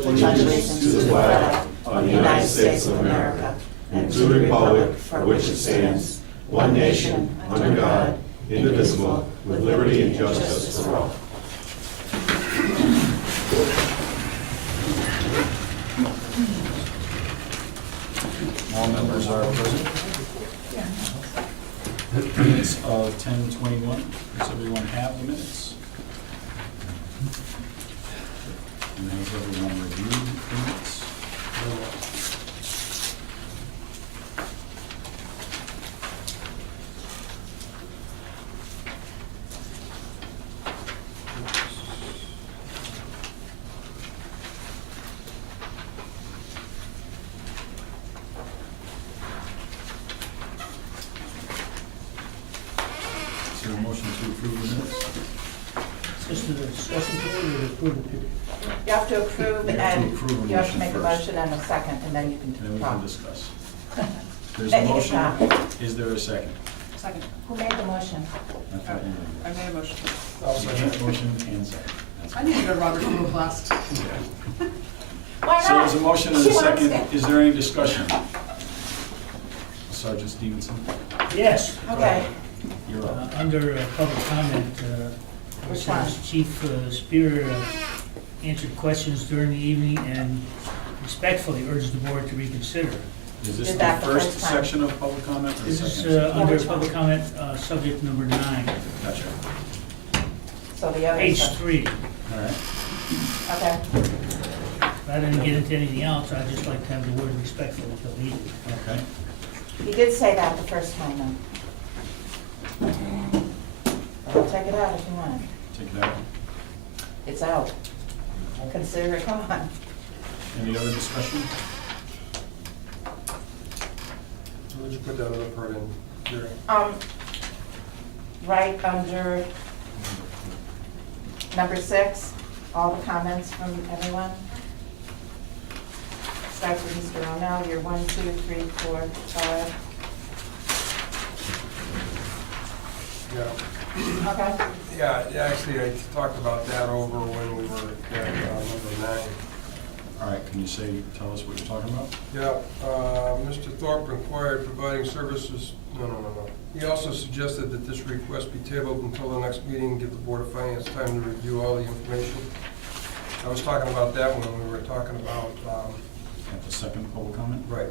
pledge allegiance to the flag of the United States of America and to the republic for which it stands, one nation, under God, indivisible, with liberty and justice for all. All members are present. Minutes of 10:21. Does everyone have the minutes? And has everyone reviewed the minutes? Is there a motion to approve the minutes? Just the discussion period or approval period? You have to approve and approve a you have to motion make a first. motion and a second, and then you And then can we talk. can discuss. There's a Then you can motion. talk. Is there a second? Second. Who made the motion? I thought you I made a motion. made a motion and second. That's I need to go to Robert's Rule of Class. Why So not? there's a motion and She a wants second. it. Is there any discussion? Sergeant Stevenson, Yes. Okay, you're up. Under public comment, Which it one? says Chief Spear answered questions during the evening and respectfully urged the board to reconsider. Is this Did the that the first first time. section of public comment or the This is second? under which one? public comment, subject number 9, Gotcha. so the others page are, 3. All right. okay, Rather than get into anything else, I'd just like to have the word respectfully deleted. Okay. you did say that the first time though. I'll take it out if you want. Take it out. It's out. Consider it gone. Any other discussion? Where'd you put that other part in, Jerry? Right under number 6, all the comments from everyone. Starts with Mr. O'Neill, you're 1, 2, 3, 4, 5. Yeah, Okay. yeah, actually, I talked about that over when we were at number 9. All right, can you tell us what you're talking about? Yeah, Mr. Thorpe inquired providing services, no. He also suggested that this request be tabled until the next meeting, give the Board of Finance time to review all the information. I was talking about that when we were talking about, At the second public comment? right.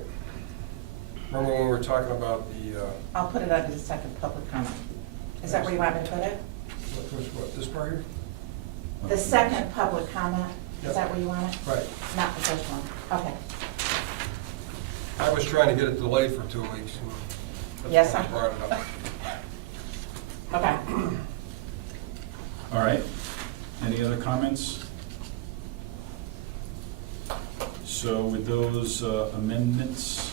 Remember when we were talking about the, I'll put it under the second public comment. Is that where you want me to put it? what, this part here? The second public comment, is Yep. that where you want it? Right. Not the first one? Okay. I was trying to get it delayed for 2 weeks. and that's Yes, why I sir. brought it up. Okay. All right. Any other comments? So with those amendments,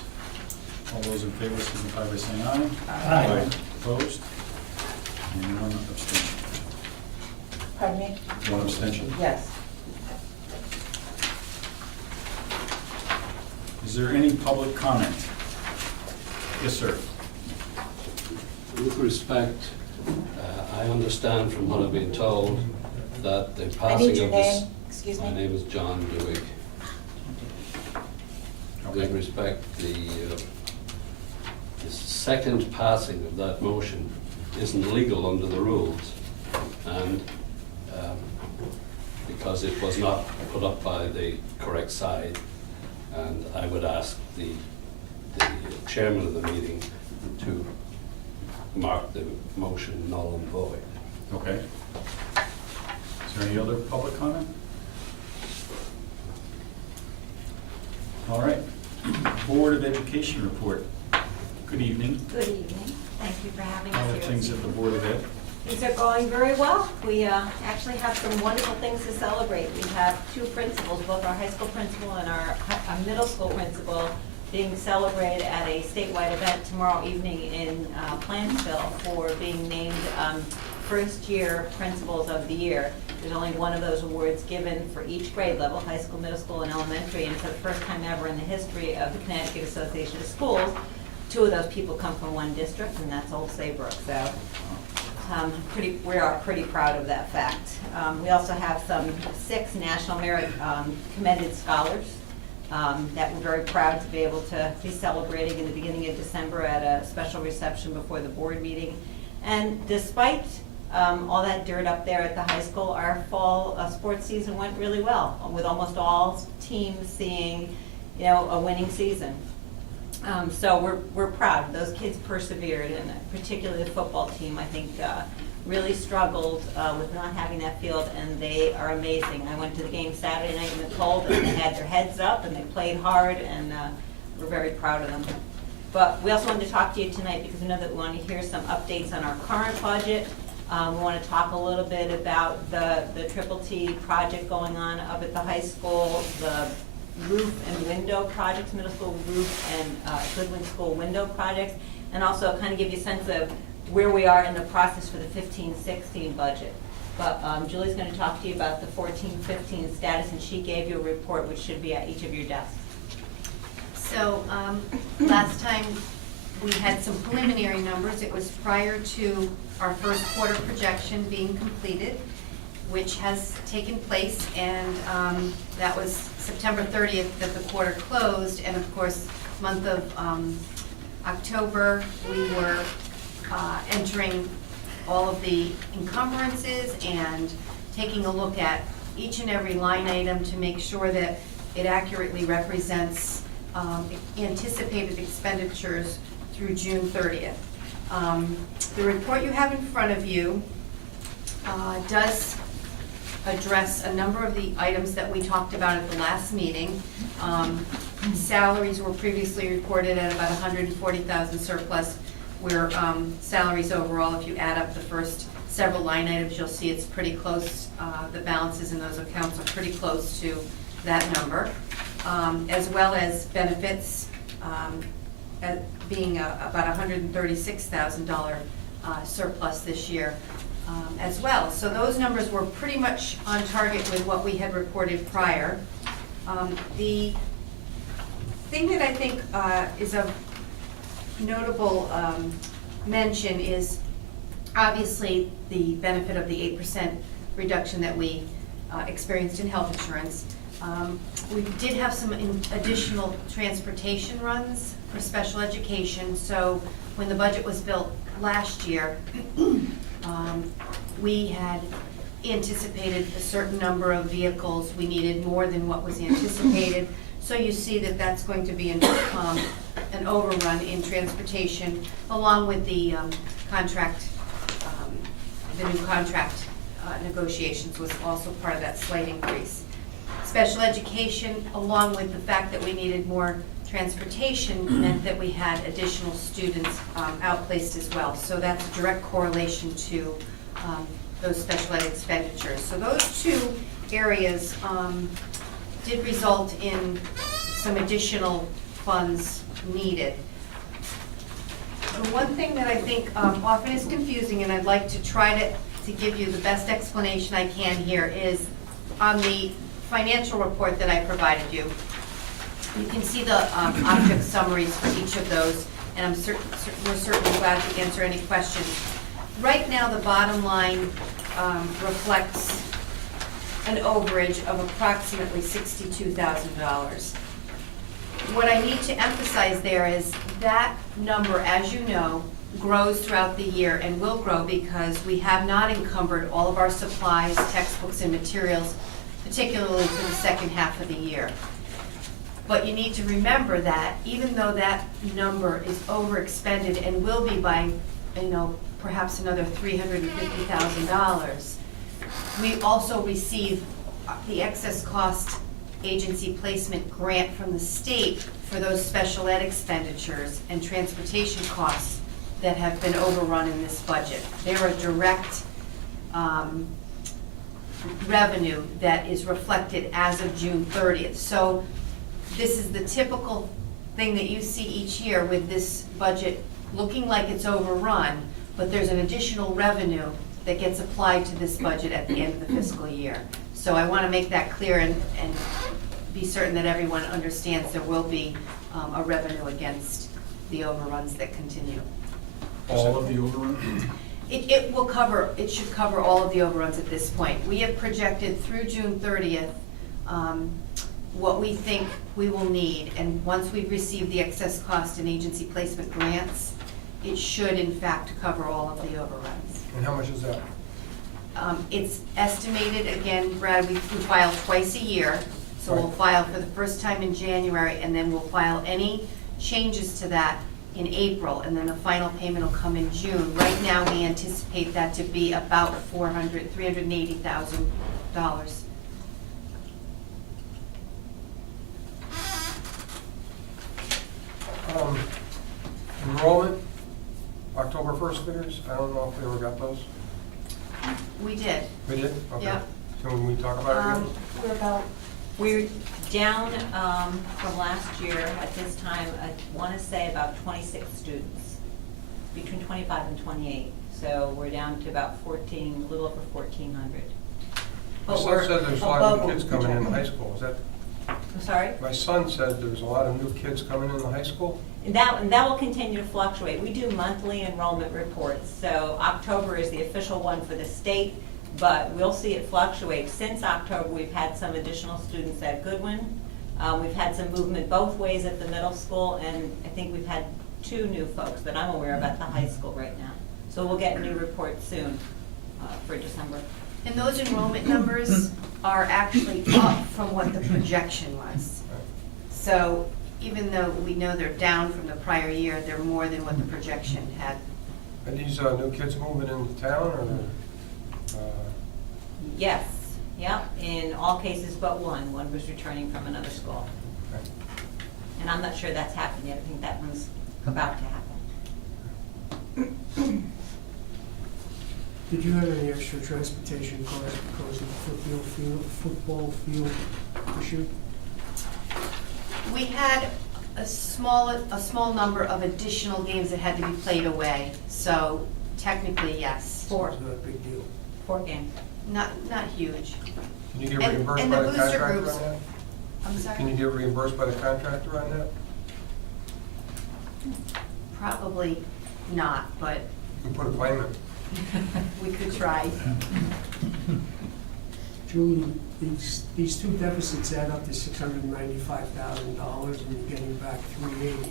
all those in favor signify by saying aye. Aye. Opposed? And one abstention. Pardon me? One abstention. Yes. Is there any public comment? Yes, sir. With respect, I understand from what I've been told that the I need passing your of this... name, excuse My me. name is John Dewey. With respect, the second passing of that motion isn't legal under the rules, and because it was not put up by the correct side, and I would ask the chairman of the meeting to mark the motion null and void. Okay. Is there any other public comment? All right. Board of Education report. Good evening. Good evening. Thank you for having How us are here. things at the Board of Ed? Things are going very well. We actually have some wonderful things to celebrate. We have 2 principals, both our high school principal and our middle school principal, being celebrated at a statewide event tomorrow evening in Plantsville for being named first-year principals of the year. There's only one of those awards given for each grade level, high school, middle school, and elementary, and for the first time ever in the history of the Connecticut Association of Schools, 2 of those people come from one district, and that's Old Saybrook. So We are pretty proud of that fact. We also have 6 National Merit Commended Scholars that we're very proud to be able to be celebrating in the beginning of December at a special reception before the board meeting. And despite all that dirt up there at the high school, our fall sports season went really well, with almost all teams seeing, a winning season. So we're proud. Those kids persevered, and particularly the football team, I think, really struggled with not having that field, and they are amazing. I went to the game Saturday night in the cold, and they had their heads up, and they played hard, and we're very proud of them. But we also wanted to talk to you tonight because we know that we want to hear some updates on our current budget. We want to talk a little bit about the Triple T project going on up at the high school, the roof and window projects, middle school roof and Goodwin School window projects, and also kind of give you a sense of where we are in the process for the 15-16 budget. But Julie's going to talk to you about the 14-15 status, and she gave you a report which should be at each of your desks. So last time we had some preliminary numbers. It was prior to our first quarter projection being completed, which has taken place, and that was September 30th that the quarter closed. And of course, month of October, we were entering all of the encumbrances and taking a look at each and every line item to make sure that it accurately represents anticipated expenditures through June 30th. The report you have in front of you does address a number of the items that we talked about at the last meeting. Salaries were previously reported at about $140,000 surplus, where salaries overall, if you add up the first several line items, you'll see it's pretty close. The balances in those accounts are pretty close to that number, as well as benefits being about $136,000 surplus this year as well. So those numbers were pretty much on target with what we had reported prior. The thing that I think is of notable mention is obviously the benefit of the 8% reduction that we experienced in health insurance. We did have some additional transportation runs for special education. So when the budget was built last year, we had anticipated a certain number of vehicles. We needed more than what was anticipated. So you see that that's going to be an overrun in transportation, along with the contract, the new contract negotiations was also part of that slight increase. Special education, along with the fact that we needed more transportation, meant that we had additional students outplaced as well. So that's a direct correlation to those special ed expenditures. So those two areas did result in some additional funds needed. The one thing that I think often is confusing, and I'd like to try to give you the best explanation I can here, is on the financial report that I provided you. You can see the object summaries for each of those, and we're certainly glad to answer any questions. Right now, the bottom line reflects an overage of approximately $62,000. What I need to emphasize there is that number, as you know, grows throughout the year and will grow because we have not encumbered all of our supplies, textbooks, and materials, particularly for the second half of the year. But you need to remember that even though that number is overexpended and will be by, perhaps another $350,000, we also receive the excess cost agency placement grant from the state for those special ed expenditures and transportation costs that have been overrun in this budget. They're a direct revenue that is reflected as of June 30th. So this is the typical thing that you see each year with this budget looking like it's overrun, but there's an additional revenue that gets applied to this budget at the end of the fiscal year. So I want to make that clear and be certain that everyone understands there will be a revenue against the overruns that continue. All of the overrun? It will cover, it should cover all of the overruns at this point. We have projected through June 30th what we think we will need, and once we've received the excess cost and agency placement grants, it should in fact cover all of the overruns. And how much is that? It's estimated, again, Brad, we file twice a year, so we'll Right. file for the first time in January, and then we'll file any changes to that in April, and then the final payment will come in June. Right now, we anticipate that to be about $380,000. Enrollment, October 1st figures, I don't know if we ever got those. We did. We did? Okay. Yeah. Can we talk about it again? We're about, We're down from last year at this time, I want to say about 26 students, between 25 and 28. So we're down to about 14, a little over 1,400. My But son we're said there's a lot of above new kids what we coming in projected. high school, is that? I'm sorry? My son said there's a lot of new kids coming in the high school. And that will continue to fluctuate. We do monthly enrollment reports, so October is the official one for the state, but we'll see it fluctuate. Since October, we've had some additional students at Goodwin. We've had some movement both ways at the middle school, and I think we've had 2 new folks that I'm aware of at the high school right now. So we'll get new reports soon for December. And those enrollment numbers are actually up from what the projection was. So even though we know they're down from the prior year, they're more than what the projection had. Are these new kids moving into town, or Yes, yep, in all cases but one. One was returning from another school. okay. And I'm not sure that's happened yet. I think that one's about to happen. Did you have any extra transportation costs because of the football field issue? We had a small number of additional games that had to be played away, so technically, yes. 4. It's not a big deal. 4 games. Not huge. Can you get And- reimbursed and by the the booster contractor groups- on that? I'm sorry? Can you get reimbursed by the contractor on that? Probably not, but You put a claim in. we could try. Julie, these 2 deficits add up to $695,000 and you're getting back $380.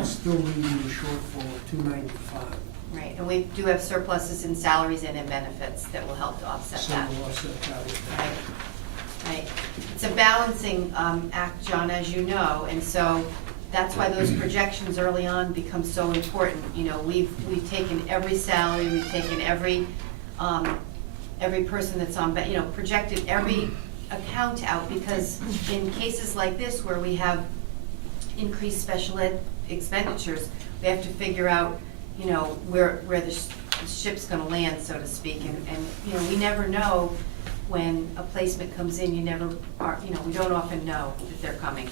It's still leaving you a shortfall of $295. Right, and we do have surpluses in salaries and in benefits that will help to offset So that. we'll offset that with that. Right, right. It's a balancing act, John, as you know, and so that's why those projections early on become so important. You know, we've taken every salary, we've taken every person that's on, but, you know, projected every account out, because in cases like this where we have increased special ed expenditures, we have to figure out, you know, where the ship's gonna land, so to speak, and, you know, we never know when a placement comes in, we don't often know that they're coming.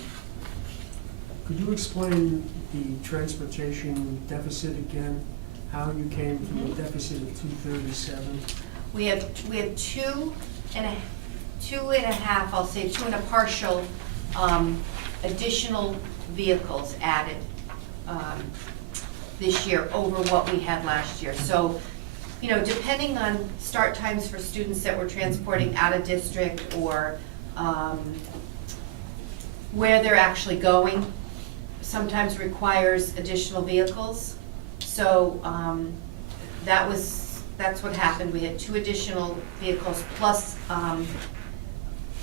Could you explain the transportation deficit again? How you came from a deficit of 237? We have 2 and a half, I'll say 2 and a partial, additional vehicles added this year over what we had last year. So, you know, depending on start times for students that we're transporting out of district, or where they're actually going, sometimes requires additional vehicles. So that's what happened. We had 2 additional vehicles, plus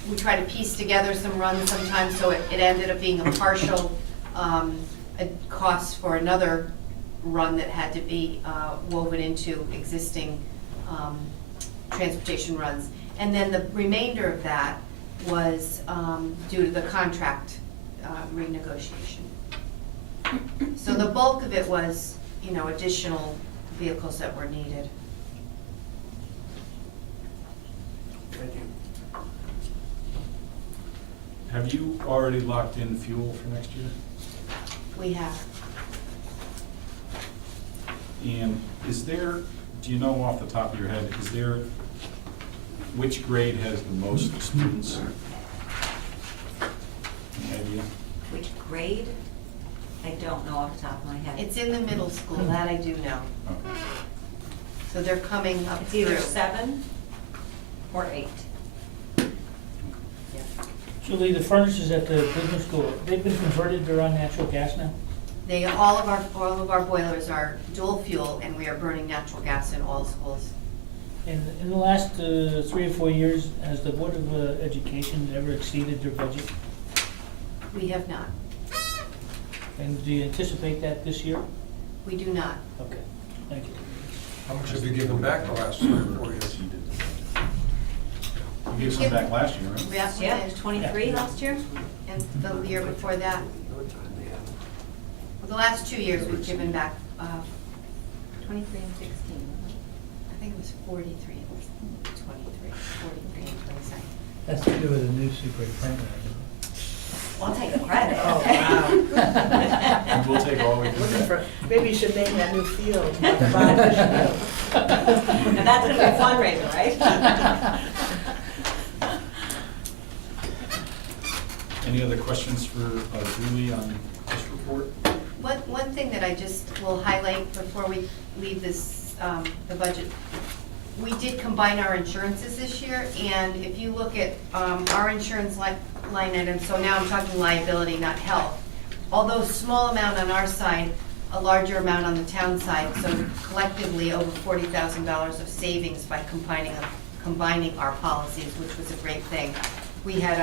we try to piece together some runs sometimes, so it ended up being a partial a cost for another run that had to be woven into existing transportation runs. And then the remainder of that was due to the contract renegotiation. So the bulk of it was, you know, additional vehicles that were needed. Thank you. Have you already locked in fuel for next year? We have. And is there, do you know off the top of your head, which grade has the most students? Any idea? Which grade? I don't know off the top of my head. It's in the middle school, that I do know. Okay. So they're coming up It's through. either 7 or 8. Julie, the furnaces at the business school, they've been converted, they're on natural gas now? They, all of our boilers are dual fuel, and we are burning natural gas in all schools. In the last 3 or 4 years, has the Board of Education ever exceeded their budget? We have not. And do you anticipate that this year? We do not. Okay, thank you. How much have you given back the last 3 or 4 years? You gave some back last year, right? Yeah, 23 last year? And the year before that. Well, the last 2 years, we've given back, 23 and 16. I think it was 43 and 23, 43 and 27. That's to do with the new superintendent. Well, I'll take the credit. Oh, wow. And we'll take all we can Looking get. for, maybe you should name that new field, the Bob Fisher Field. And that's gonna be a fundraiser, right? Any other questions for Julie on this report? One thing that I just will highlight before we leave this, the budget, we did combine our insurances this year, and if you look at our insurance line item, so now I'm talking liability, not health, although small amount on our side, a larger amount on the town side, so collectively over $40,000 of savings by combining our policies, which was a great thing. We had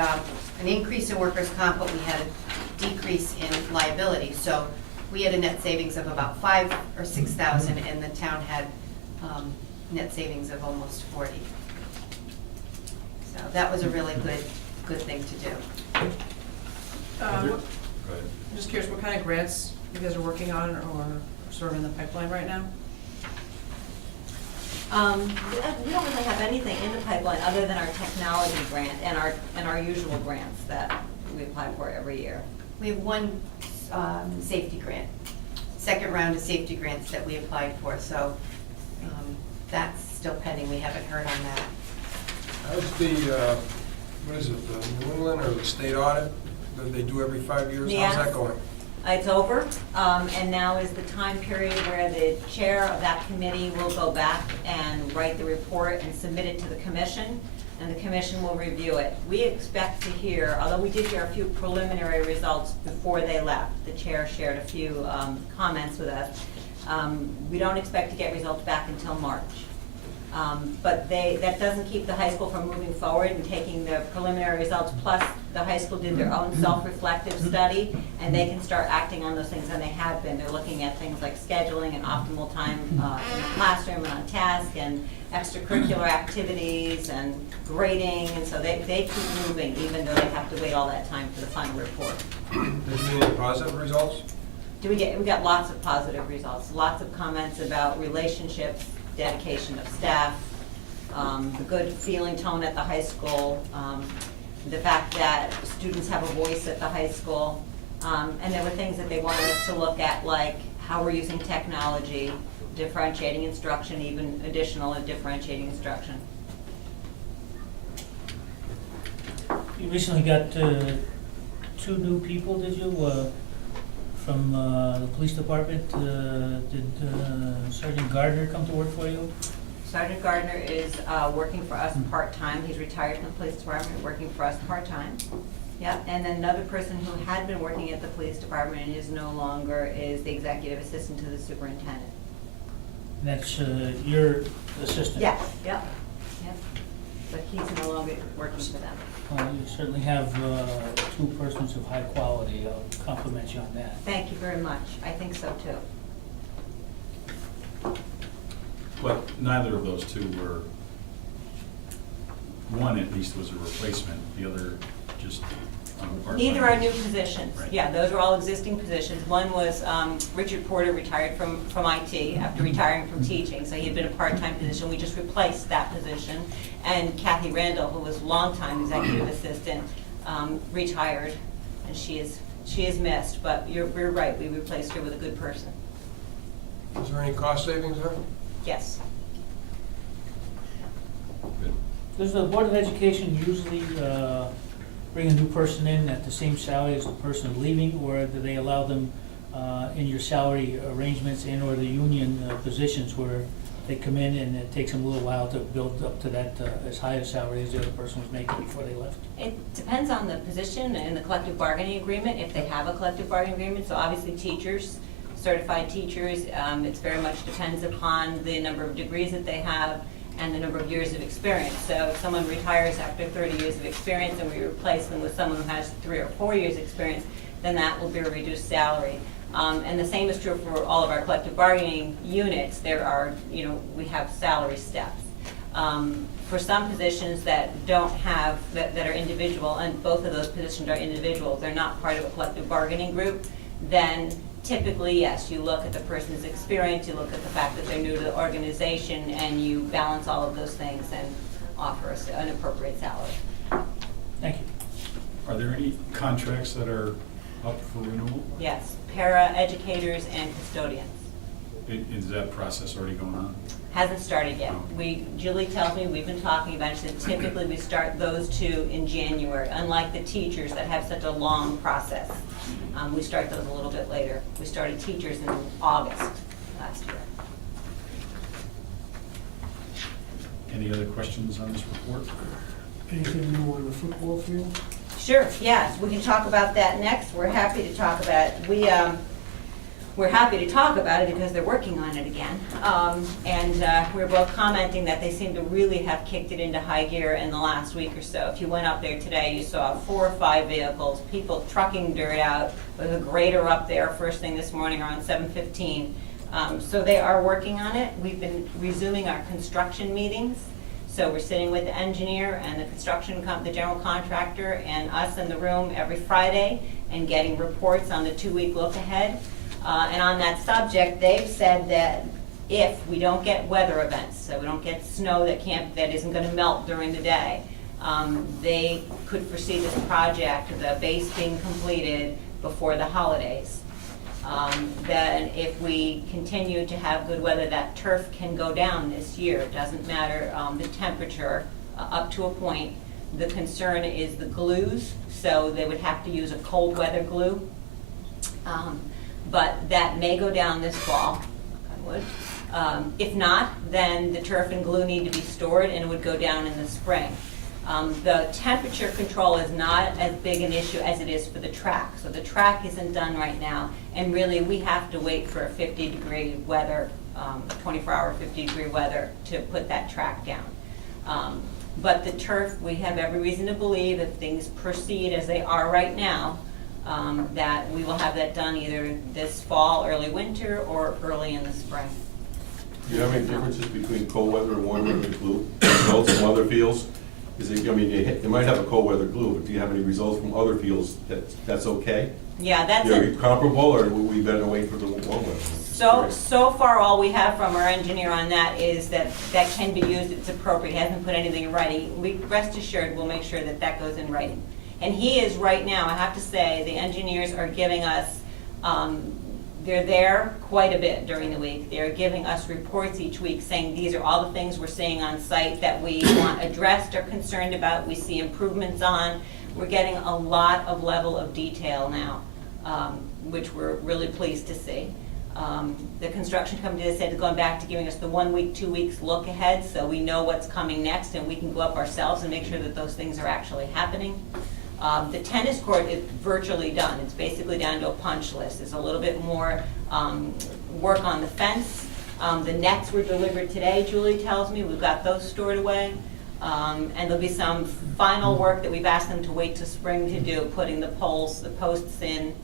an increase in workers' comp, but we had a decrease in liability. So we had a net savings of about $5,000 or $6,000, and the town had net savings of almost 40. So that was a really good thing to do. Go ahead. I'm just curious, what kind of grants you guys are working on or sort of in the pipeline right now? We don't really have anything in the pipeline other than our technology grant and our usual grants that we apply for every year. We have one safety grant, second round of safety grants that we applied for, so that's still pending. We haven't heard on that. How's the, what is it, the New England or the state audit that they do every 5 years? How's Yes. that going? It's over, and now is the time period where the chair of that committee will go back and write the report and submit it to the commission, and the commission will review it. We expect to hear, although we did hear a few preliminary results before they left, the chair shared a few comments with us. We don't expect to get results back until March. But that doesn't keep the high school from moving forward and taking the preliminary results, plus the high school did their own self-reflective study, and they can start acting on those things, and they have been. They're looking at things like scheduling and optimal time in the classroom and on task, and extracurricular activities and grading, and so they keep moving, even though they have to wait all that time for the final report. Did you get any positive results? We got lots of positive results, lots of comments about relationships, dedication of staff, the good feeling tone at the high school, the fact that students have a voice at the high school, and there were things that they wanted us to look at, like how we're using technology, differentiating instruction, even additional and differentiating instruction. You recently got 2 new people, did you, from the police department? Did Sergeant Gardner come to work for you? Sergeant Gardner is working for us part-time. He's retired from the police department, working for us part-time. Yep, and then another person who had been working at the police department and is no longer is the executive assistant to the superintendent. That's your assistant? Yes, yep, yep. But he's no longer working for them. You certainly have 2 persons of high quality. I'll compliment you on that. Thank you very much. I think so too. But neither of those 2 were, one at least was a replacement, the other just on a part-time. Neither are new positions. Right. Yeah, those are all existing positions. One was Richard Porter, retired from IT after retiring from teaching, so he had been a part-time position. We just replaced that position. And Kathy Randall, who was longtime executive assistant, retired, and she is missed. But you're right, we replaced her with a good person. Is there any cost savings there? Yes. Good. Does the Board of Education usually bring a new person in at the same salary as the person leaving, or do they allow them in your salary arrangements and or the union positions where they come in and it takes them a little while to build up to that, as high a salary as the other person was making before they left? It depends on the position and the collective bargaining agreement, if they have a collective bargaining agreement. So obviously teachers, certified teachers, it's very much depends upon the number of degrees that they have and the number of years of experience. So if someone retires after 30 years of experience and we replace them with someone who has 3 or 4 years experience, then that will be a reduced salary. And the same is true for all of our collective bargaining units. There are, we have salary steps. For some positions that don't have, that are individual, and both of those positions are individuals, they're not part of a collective bargaining group, then typically, yes, you look at the person's experience, you look at the fact that they're new to the organization, and you balance all of those things and offer an appropriate salary. Thank you. Are there any contracts that are up for renewal? Yes, para educators and custodians. Is that process already going on? Hasn't started yet. Julie tells me, we've been talking about it, she said typically we start those two in January, unlike the teachers that have such a long process. We start those a little bit later. We started teachers in August last year. Any other questions on this report? Anything new on the football field? Sure, yes, we can talk about that next. We're happy to talk about it. We're happy to talk about it because they're working on it again. We're both commenting that they seem to really have kicked it into high gear in the last week or so. If you went up there today, you saw 4 or 5 vehicles, people trucking dirt out with a grader up there first thing this morning around 7:15. So they are working on it. We've been resuming our construction meetings. So we're sitting with the engineer and the general contractor and us in the room every Friday and getting reports on the 2-week look ahead. And on that subject, they've said that if we don't get weather events, so we don't get snow that isn't going to melt during the day, they could foresee this project, the base being completed before the holidays. Then if we continue to have good weather, that turf can go down this year. It doesn't matter the temperature up to a point. The concern is the glues, so they would have to use a cold weather glue. But that may go down this fall, I would. If not, then the turf and glue need to be stored and it would go down in the spring. The temperature control is not as big an issue as it is for the track. So the track isn't done right now, and really we have to wait for a 50-degree weather, 24-hour 50-degree weather to put that track down. But the turf, we have every reason to believe if things proceed as they are right now, that we will have that done either this fall, early winter, or early in the spring. Do you have any differences between cold weather and warm weather glue? Results from other fields? You might have a cold weather glue, but do you have any results from other fields that's okay? Yeah, that's Are it. you comparable, or will we better wait for the warm weather? So far, all we have from our engineer on that is that can be used, it's appropriate, he hasn't put anything in writing. Rest assured, we'll make sure that goes in writing. And he is right now, I have to say, the engineers are giving us, they're there quite a bit during the week. They're giving us reports each week saying these are all the things we're seeing on site that we want addressed or concerned about, we see improvements on. We're getting a lot of level of detail now, which we're really pleased to see. The construction company has said going back to giving us the 1 week, 2 weeks look ahead so we know what's coming next and we can go up ourselves and make sure that those things are actually happening. The tennis court is virtually done. It's basically down to a punch list. There's a little bit more work on the fence. The nets were delivered today, Julie tells me. We've got those stored away. And there'll be some final work that we've asked them to wait till spring to do, putting the posts in,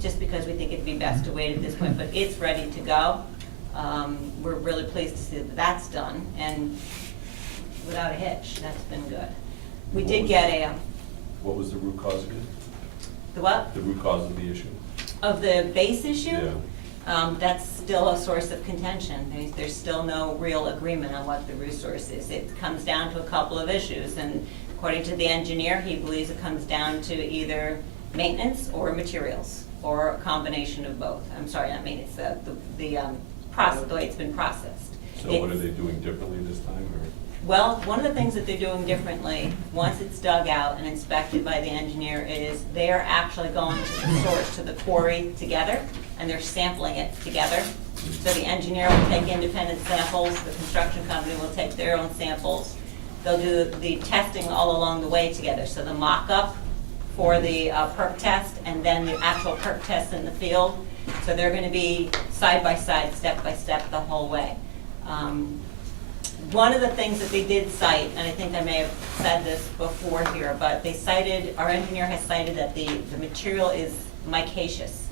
just because we think it'd be best to wait at this point. But it's ready to go. We're really pleased to see that that's done, and without a hitch. That's been good. We did get a... What was the root cause of it? The what? The root cause of the issue? Of the base issue? Yeah. That's still a source of contention. There's still no real agreement on what the resource is. It comes down to a couple of issues, and according to the engineer, he believes it comes down to either maintenance or materials, or a combination of both. I'm sorry, not maintenance, the process, the way it's been processed. So what are they doing differently this time, or? Well, one of the things that they're doing differently, once it's dug out and inspected by the engineer, is they are actually going to the source, to the quarry together, and they're sampling it together. So the engineer will take independent samples, the construction company will take their own samples. They'll do the testing all along the way together, so the mock-up for the perk test, and then the actual perk test in the field. So they're gonna be side by side, step by step, the whole way. One of the things that they did cite, and I think I may have said this before here, but they cited, our engineer has cited that the material is micaceous.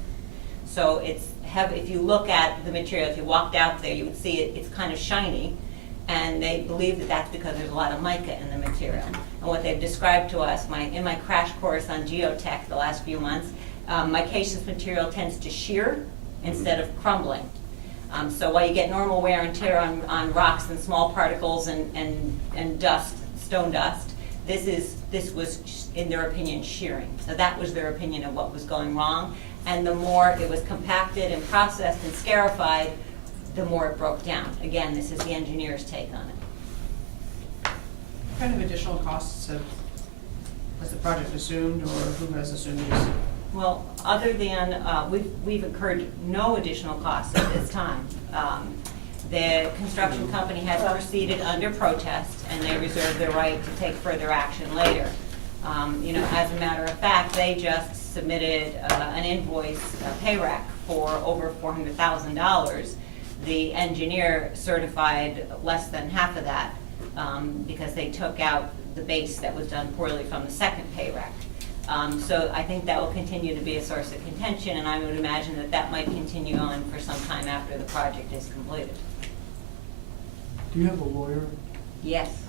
So it's if you look at the material, if you walked out there, you would see it's kind of shiny, and they believe that that's because there's a lot of mica in the material. And what they've described to us, in my crash course on geotech the last few months, micaceous material tends to shear instead of crumbling. So while you get normal wear and tear on rocks and small particles and dust, stone dust, this was, in their opinion, shearing. So that was their opinion of what was going wrong. And the more it was compacted and processed and scarified, the more it broke down. Again, this is the engineer's take on it. What kind of additional costs has the project assumed, or who has assumed these? Well, other than, we've incurred no additional costs at this time. The construction company has proceeded under protest, and they reserve their right to take further action later. As a matter of fact, they just submitted an invoice, a pay rack, for over $400,000. The engineer certified less than half of that because they took out the base that was done poorly from the second pay rack. So I think that will continue to be a source of contention, and I would imagine that that might continue on for some time after the project is completed. Do you have a lawyer? Yes.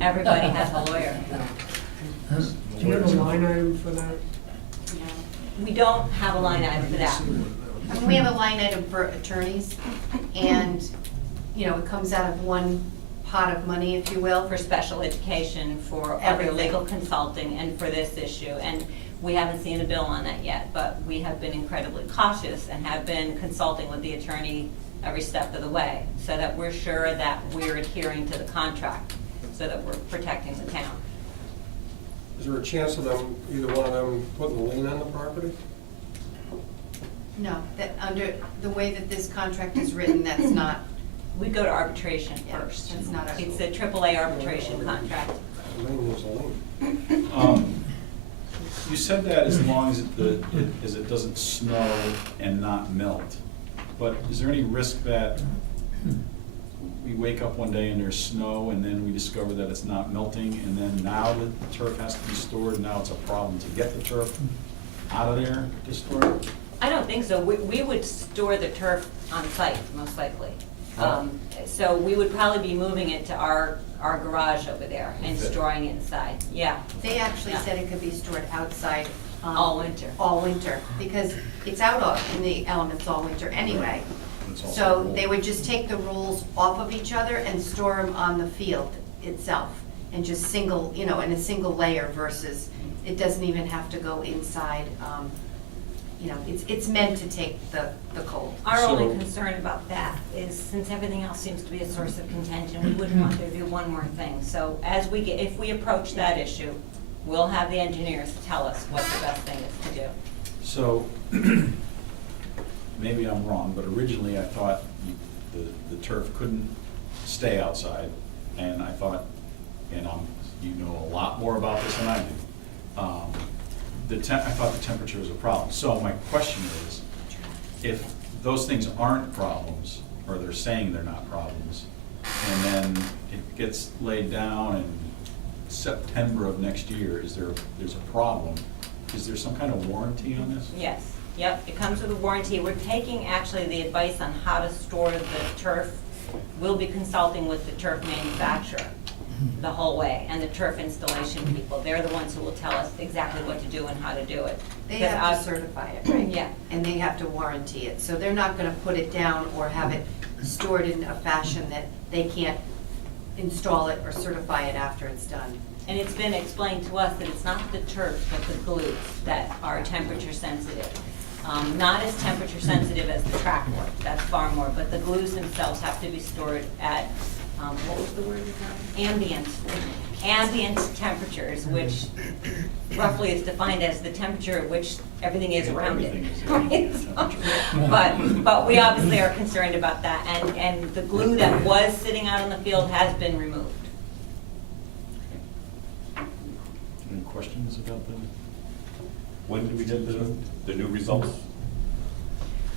Everybody has a lawyer. Do you have a line item for that? We don't have a line item for that. I mean, we have a line item for attorneys, and, it comes out of one pot of money, if you will. For special education, for other Everything. legal consulting, and for this issue. And we haven't seen a bill on that yet, but we have been incredibly cautious and have been consulting with the attorney every step of the way, so that we're sure that we're adhering to the contract, so that we're protecting the town. Is there a chance of them, either one of them, putting a lien on the property? No, that under the way that this contract is written, that's not, We go to arbitration Yeah, first. it's not a- It's a AAA arbitration contract. A lien is a lien. You said that as long as it doesn't snow and not melt. But is there any risk that we wake up one day and there's snow, and then we discover that it's not melting, and then now the turf has to be stored, and now it's a problem to get the turf out of there to store it? I don't think so. We would store the turf on site, most likely. Oh. So we would probably be moving it to our garage over there and Okay. storing it inside, yeah. they actually Yeah. said it could be stored outside. All winter. All winter, because it's out in the elements all winter anyway. It's also So cold. they would just take the rolls off of each other and store them on the field itself, and just single, in a single layer versus, it doesn't even have to go inside. It's meant to take the cold. Our So- only concern about that is, since everything else seems to be a source of contention, we wouldn't want there to be one more thing. So if we approach that issue, we'll have the engineers tell us what the best thing is to do. So, maybe I'm wrong, but originally I thought the turf couldn't stay outside, and I thought, and you know a lot more about this than I do. I thought the temperature was a problem. So my question is, if those things aren't problems, or they're saying they're not problems, and then it gets laid down in September of next year, there's a problem, is there some kind of warranty on this? Yes, yep, it comes with a warranty. We're taking actually the advice on how to store the turf. We'll be consulting with the turf manufacturer the whole way, and the turf installation people. They're the ones who will tell us exactly what to do and how to do it. They Because have to us- certify it, right? Yeah. And they have to warranty it, so they're not gonna put it down or have it stored in a fashion that they can't install it or certify it after it's done. And it's been explained to us that it's not the turf, but the glues that are temperature sensitive. Not as temperature sensitive as the track work, that's far more, but the glues themselves have to be stored at what was the word? Ambient temperatures, which roughly is defined as the temperature at which everything is around it. Everything is ambient temperature. But we obviously are concerned about that, and the glue that was sitting out in the field has been removed. Any questions about the? When do we get the new results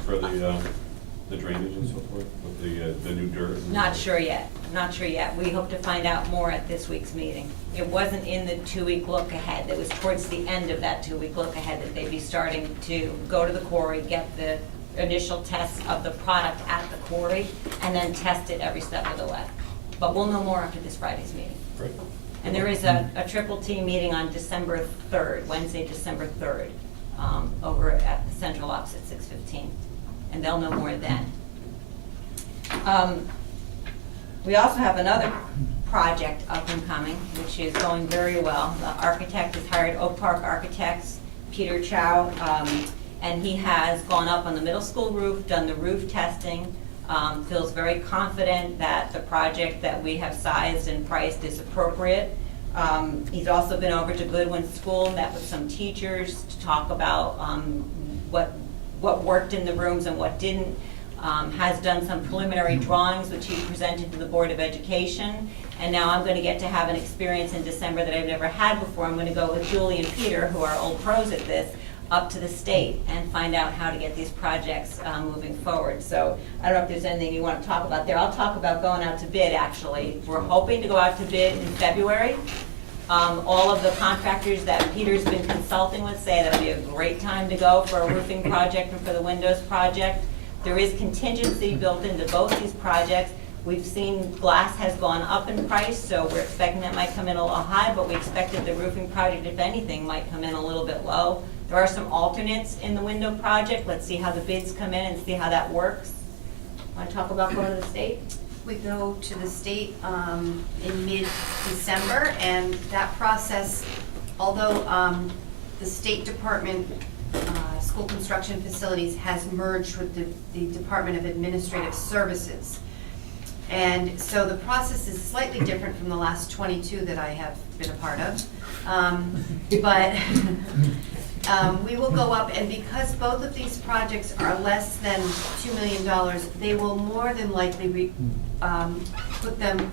for the drainage and so forth, with the new dirt? Not sure yet, not sure yet. We hope to find out more at this week's meeting. It wasn't in the 2-week look ahead. It was towards the end of that 2-week look ahead that they'd be starting to go to the quarry, get the initial tests of the product at the quarry, and then test it every step of the way. But we'll know more after this Friday's meeting. Great. And there is a triple T meeting on December 3rd, Wednesday, December 3rd, over at the central office at 6:15. And they'll know more then. We also have another project up and coming, which is going very well. The architect has hired Oak Park Architects, Peter Chow, and he has gone up on the middle school roof, done the roof testing, feels very confident that the project that we have sized and priced is appropriate. He's also been over to Goodwin School, met with some teachers to talk about what worked in the rooms and what didn't. Has done some preliminary drawings, which he presented to the Board of Education. And now I'm going to get to have an experience in December that I've never had before. I'm going to go with Julie and Peter, who are old pros at this, up to the state and find out how to get these projects moving forward. So I don't know if there's anything you want to talk about there. I'll talk about going out to bid, actually. We're hoping to go out to bid in February. All of the contractors that Peter's been consulting with say that'll be a great time to go for a roofing project and for the windows project. There is contingency built into both these projects. We've seen glass has gone up in price, so we're expecting that might come in a little high, but we expect that the roofing project, if anything, might come in a little bit low. There are some alternates in the window project. Let's see how the bids come in and see how that works. Want to talk about going to the state? We go to the state in mid-December, and that process, although the State Department School Construction Facilities has merged with the Department of Administrative Services. And so the process is slightly different from the last 22 that I have been a part of. But we will go up, and because both of these projects are less than $2 million, they will more than likely put them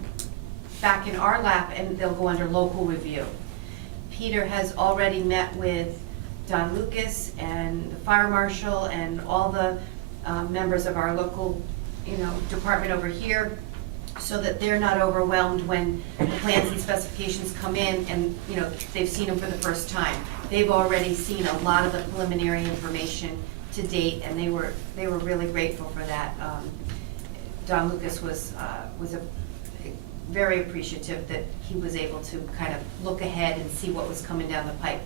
back in our lap, and they'll go under local review. Peter has already met with Don Lucas and the fire marshal and all the members of our local, department over here, so that they're not overwhelmed when the plans and specifications come in and, they've seen them for the first time. They've already seen a lot of the preliminary information to date, and they were really grateful for that. Don Lucas was very appreciative that he was able to kind of look ahead and see what was coming down the pipe.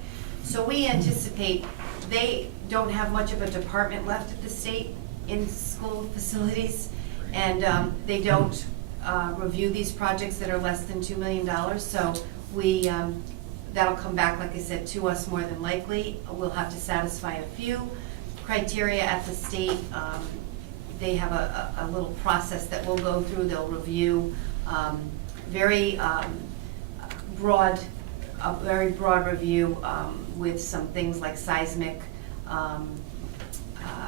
So we anticipate, they don't have much of a department left at the state in school facilities, and they don't review these projects that are less than $2 million. So we, that'll come back, like I said, to us more than likely. We'll have to satisfy a few criteria at the state. They have a little process that we'll go through. They'll review very broad review with some things like seismic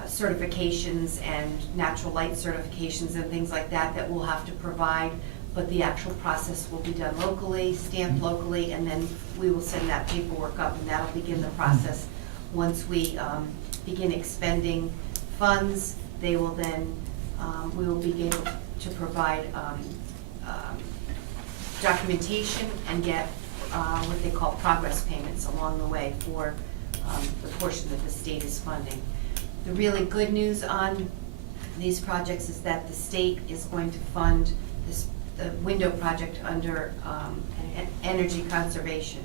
certifications and natural light certifications and things like that that we'll have to provide, but the actual process will be done locally, stamped locally, and then we will send that paperwork up, and that'll begin the process. Once we begin expending funds, they will then, we will begin to provide documentation and get what they call progress payments along the way for the portion that the state is funding. The really good news on these projects is that the state is going to fund the window project under energy conservation,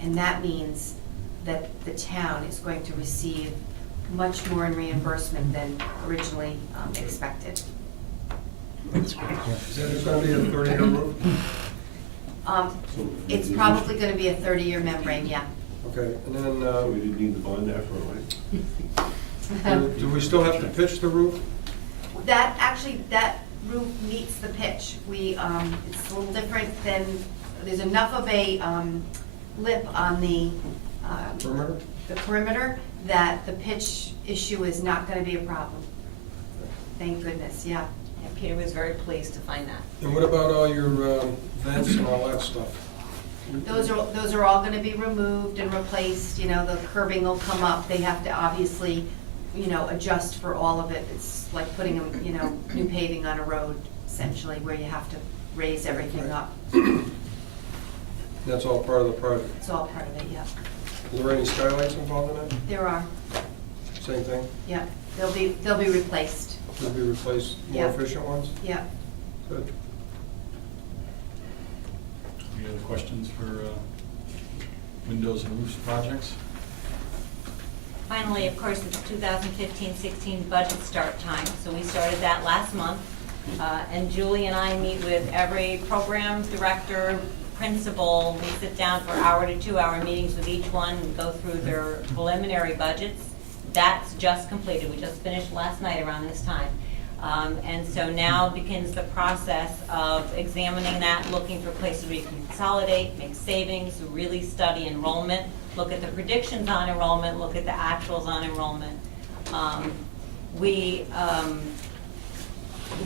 and that means that the town is going to receive much more in reimbursement than originally expected. Is that going to be a 30-year roof? It's probably going to be a 30-year membrane, yeah. Okay, and then, So we didn't need the bond after, right? do we still have to pitch the roof? That, actually, that roof meets the pitch. We, it's a little different than, there's enough of a lip on the Perimeter? perimeter that the pitch issue is not gonna be a problem. Thank goodness, yeah. And Peter was very pleased to find that. And what about all your vents and all that stuff? Those are all gonna be removed and replaced, you know, the curbing will come up. They have to obviously, you know, adjust for all of it. It's like putting, you know, new paving on a road, essentially, where you have to raise everything up. That's all part of the project. It's all part of it, yeah. Is there any skylights involved in that? There are, Same thing? yeah. They'll be replaced, Will be replaced more Yeah. efficient ones? yeah. Good. Any other questions for windows and roofs projects? Finally, of course, it's 2015-16 budget start time, so we started that last month. And Julie and I meet with every program director, principal. We sit down for hour to 2 hour meetings with each one and go through their preliminary budgets. That's just completed. We just finished last night around this time. And so now begins the process of examining that, looking for places where you can consolidate, make savings, really study enrollment, look at the predictions on enrollment, look at the actuals on enrollment.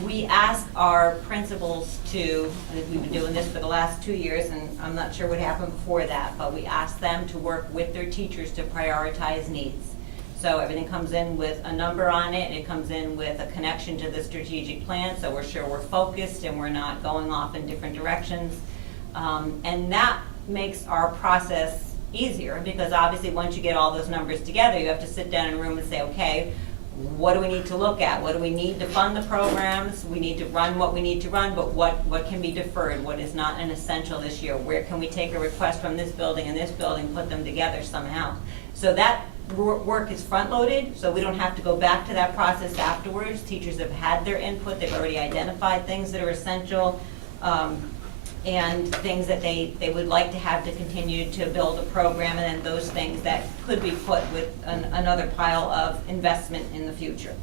We ask our principals to, and we've been doing this for the last 2 years, and I'm not sure what happened before that, but we ask them to work with their teachers to prioritize needs. So everything comes in with a number on it, and it comes in with a connection to the strategic plan, so we're sure we're focused and we're not going off in different directions. And that makes our process easier, because obviously once you get all those numbers together, you have to sit down in a room and say, okay, what do we need to look at? What do we need to fund the programs? We need to run what we need to run, but what can be deferred? What is not an essential this year? Where can we take a request from this building and this building, put them together somehow? So that work is front-loaded, so we don't have to go back to that process afterwards. Teachers have had their input, they've already identified things that are essential, and things that they would like to have to continue to build a program, and then those things that could be put with another pile of investment in the future.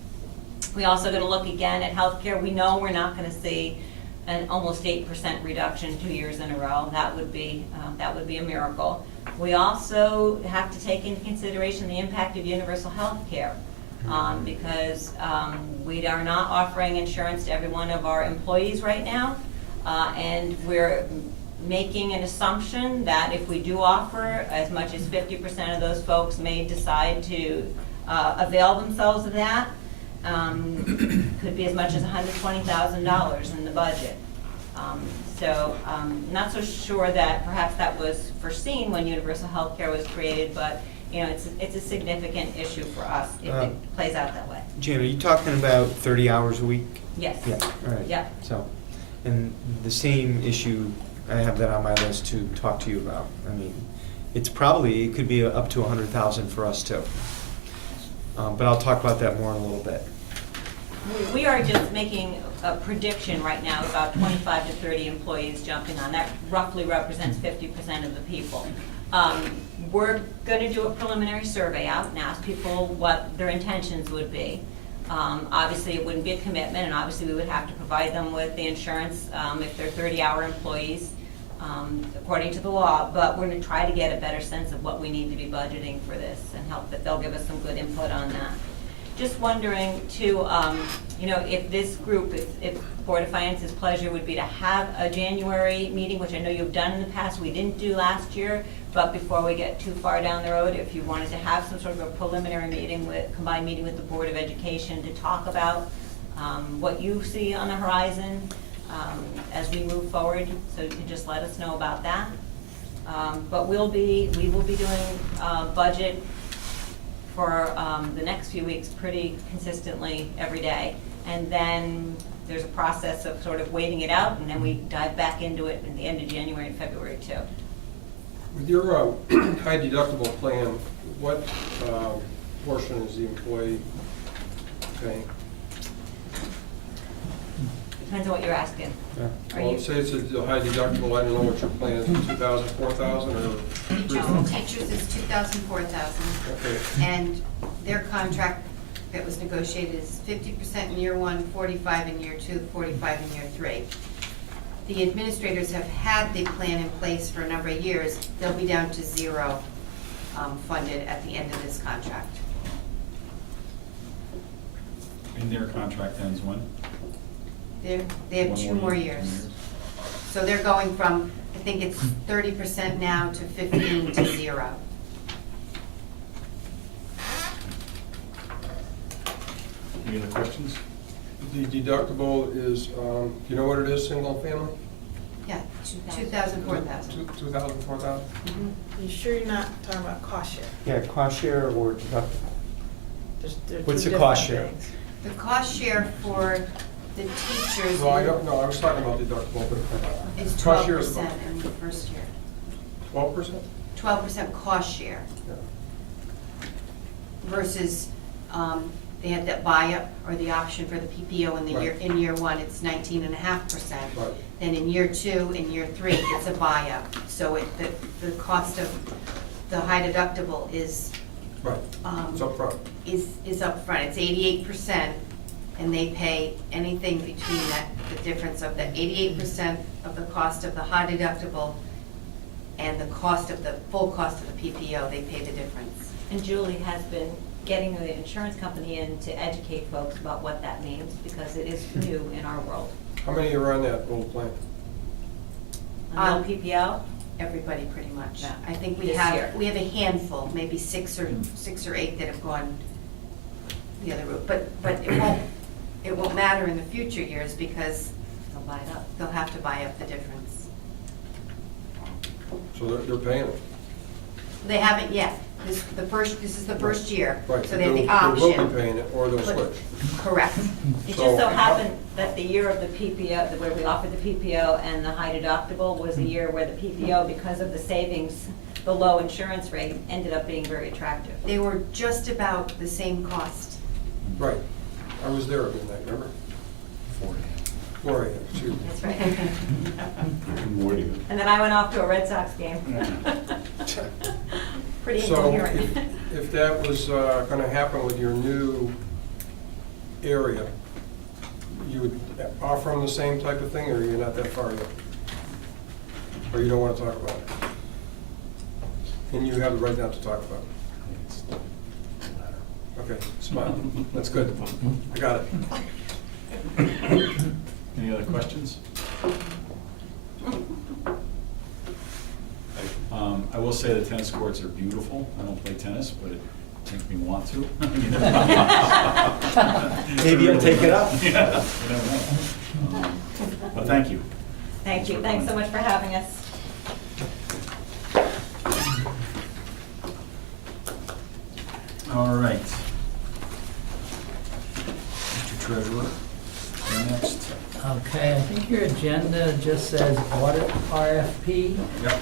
We also going to look again at healthcare. We know we're not going to see an almost 8% reduction 2 years in a row. That would be a miracle. We also have to take into consideration the impact of universal health care, because we are not offering insurance to every one of our employees right now, and we're making an assumption that if we do offer, as much as 50% of those folks may decide to avail themselves of that. Could be as much as $120,000 in the budget. Not so sure that perhaps that was foreseen when universal health care was created, but you know, it's a significant issue for us if it plays out that way. Jan, are you talking about 30 hours a week? Yes. Yeah, all right. Yeah. So, and the same issue, I have that on my list to talk to you about. I mean, it could be up to 100,000 for us too. But I'll talk about that more in a little bit. We are just making a prediction right now, about 25 to 30 employees jumping on. That roughly represents 50% of the people. We're going to do a preliminary survey out and ask people what their intentions would be. Obviously, it wouldn't be a commitment, and obviously we would have to provide them with the insurance if they're 30-hour employees, according to the law. But we're going to try to get a better sense of what we need to be budgeting for this, and hope that they'll give us some good input on that. Just wondering too, you know, if this group, if Board of Finance's pleasure would be to have a January meeting, which I know you've done in the past, we didn't do last year, but before we get too far down the road, if you wanted to have some sort of a preliminary meeting combined meeting with the Board of Education to talk about what you see on the horizon as we move forward, so you can just let us know about that. But we will be doing budget for the next few weeks pretty consistently every day. And then there's a process of sort of waiting it out, and then we dive back into it in the end of January and February too. With your high deductible plan, what portion is the employee paying? Depends on what you're asking. Yeah. Well, say it's a high deductible, I don't know what your plan is, 2,000, 4,000, or? Teachers is 2,000, 4,000. Okay. And their contract that was negotiated is 50% in year 1, 45 in year 2, 45 in year 3. The administrators have had the plan in place for a number of years. They'll be down to 0 funded at the end of this contract. And their contract ends when? They have One 2 more year, years. So they're going from, I think it's 30% now to 15 to 0. Any other questions? The deductible is, do you know what it is, single family? Yeah, 2,000, 4,000. 2,000, 4,000? You sure you're not talking about cost share? Yeah, cost share or deductible? They're What's two the cost different share? things. The cost share for the teachers Well, I don't know, I was talking about deductible, but. is Cost share 12% in the first year. 12%? 12% cost share Yeah. versus, they had that buy-up or the option for the PPO in the year, Right. in year 1, it's 19.5%. Right. Then in year 2, in year 3, it's a buy-up. So the cost of the high deductible is, Right, it's up front. is upfront. It's 88%, and they pay anything between that, the difference of the 88% of the cost of the high deductible and the cost of the, full cost of the PPO, they pay the difference. And Julie has been getting the insurance company in to educate folks about what that means, because it is new in our world. How many are on that old plan? No PPO? Everybody pretty much. Yeah. I think we This have, year. we have a handful, maybe 6 or 8 that have gone the other route. But it won't matter in the future years because They'll buy it up. they'll have to buy up the difference. So they're paying it. They haven't yet. This is the first year. Right, So they have the They option. will be paying it, or they'll But- switch. Correct. It So- just so happened that the year of the PPO, where we offered the PPO and the high deductible was a year where the PPO, because of the savings, the low insurance rate, ended up being very attractive. They were just about the same cost. Right. I was there again, remember? 4 a.m., excuse me. That's right. More to go. And then I went off to a Red Sox game. Pretty So incoherent. if that was gonna happen with your new area, you would offer them the same type of thing, or you're not that far yet? Or you don't wanna talk about it? And you have the right not to talk about it? Okay, smile, that's good, I got it. Any other questions? I will say the tennis courts are beautiful. I don't play tennis, but it makes me want to. Maybe you'll take it up. Yeah, you never know. But thank you. Thank you. Thanks so much for having us. All right. Mr. Treasurer, you're next. Okay, I think your agenda just says audit RFP, Yep.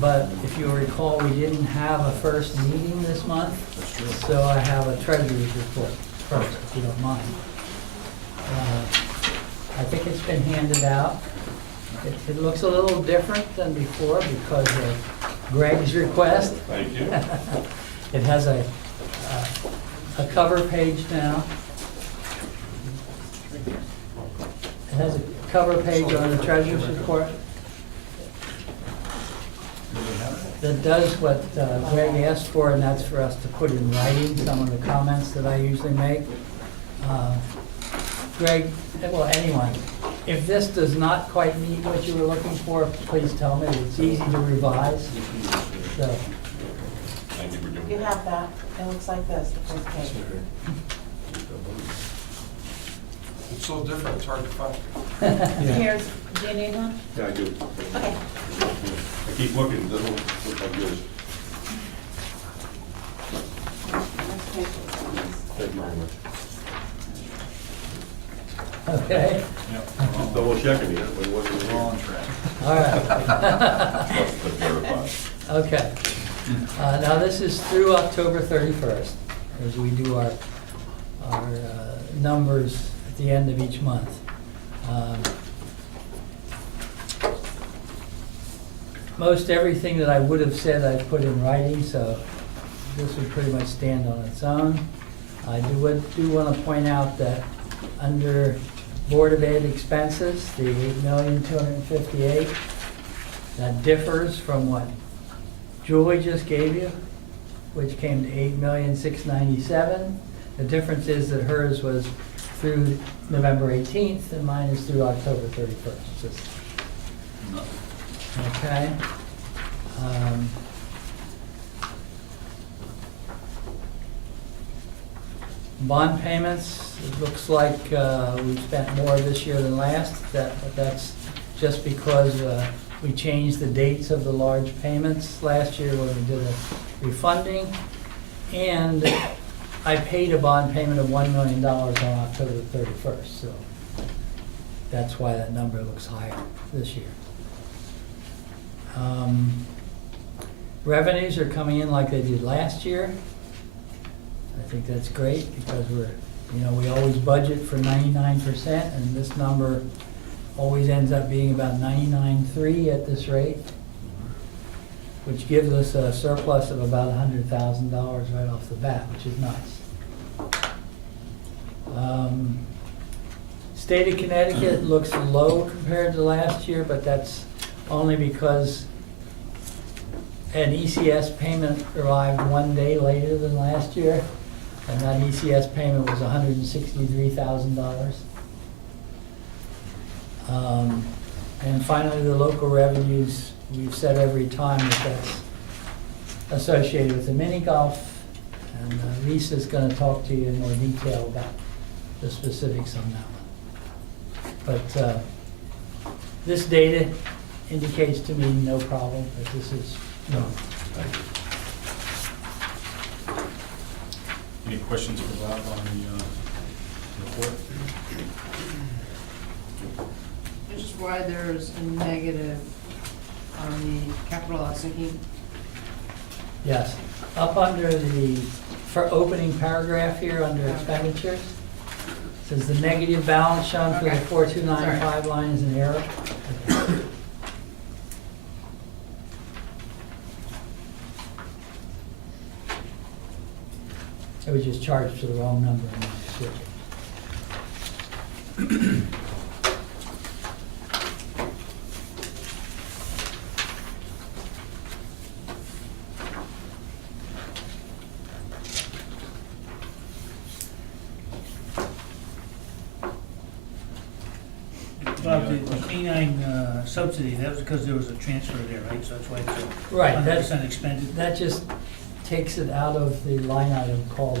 but if you recall, we didn't have a first meeting this month. That's true. So I have a treasurer's report first, if you don't mind. I think it's been handed out. It looks a little different than before because of Greg's request. Thank you. It has a cover page now. It has a cover page on the treasurer's report that does what Greg asked for, and that's for us to put in writing some of the comments that I usually make. Greg, well, anyone, if this does not quite meet what you were looking for, please tell me. It's easy to revise. So, Thank you for doing You that. have that, it looks like this, the first page. It's so different, it's hard to find. Here's, do you need one? Yeah, I do. Okay. I keep looking, it doesn't look like yours. First page, please. Thank you very much. okay, Yep. Just double checking here, but it wasn't We're all on here. track. all right. Just to verify. Okay. Now, this is through October 31st, as we do our numbers at the end of each month. Most everything that I would have said I put in writing, so this would pretty much stand on its own. I do want to point out that under Board of Ed expenses, the $8,258,000, that differs from what Julie just gave you, which came to $8,697,000. The difference is that hers was through November 18th and mine is through October 31st. Just- Okay. Bond payments, it looks like we've spent more this year than last. But that's just because we changed the dates of the large payments last year when we did a refunding. And I paid a bond payment of $1 million on October the 31st, so that's why that number looks higher this year. Revenues are coming in like they did last year. I think that's great because we always budget for 99%, and this number always ends up being about 99.3 at this rate, which gives us a surplus of about $100,000 right off the bat, which is nice. State of Connecticut looks low compared to last year, but that's only because an ECS payment arrived 1 day later than last year, and that ECS payment was $163,000. And finally, the local revenues, we've said every time that that's associated with the mini golf, and Lisa's going to talk to you in more detail about the specifics on that one. But this data indicates to me no problem, but this is no. Any questions for Bob on the report? This is why there's a negative on the capital outthinking. Yes, up under for opening paragraph here, under Okay. expenditures, says the negative balance shown for the Okay. 4295 line is an error. It was just charged to the wrong number and I switched it. Bob, the canine subsidy, that was because there was a transfer there, right? So that's why it's Right, 100% expended. that just takes it out of the line item called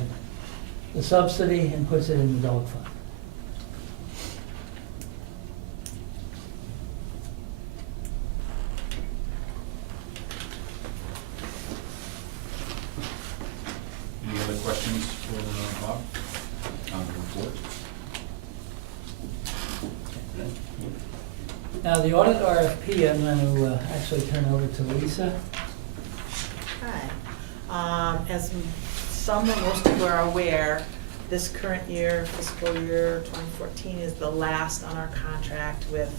the subsidy and puts it in the dog fund. Any other questions for Bob on the report? Now, the audit RFP, I'm going to actually turn over to Lisa. Hi. As some or most people are aware, this current year, fiscal year 2014, is the last on our contract with,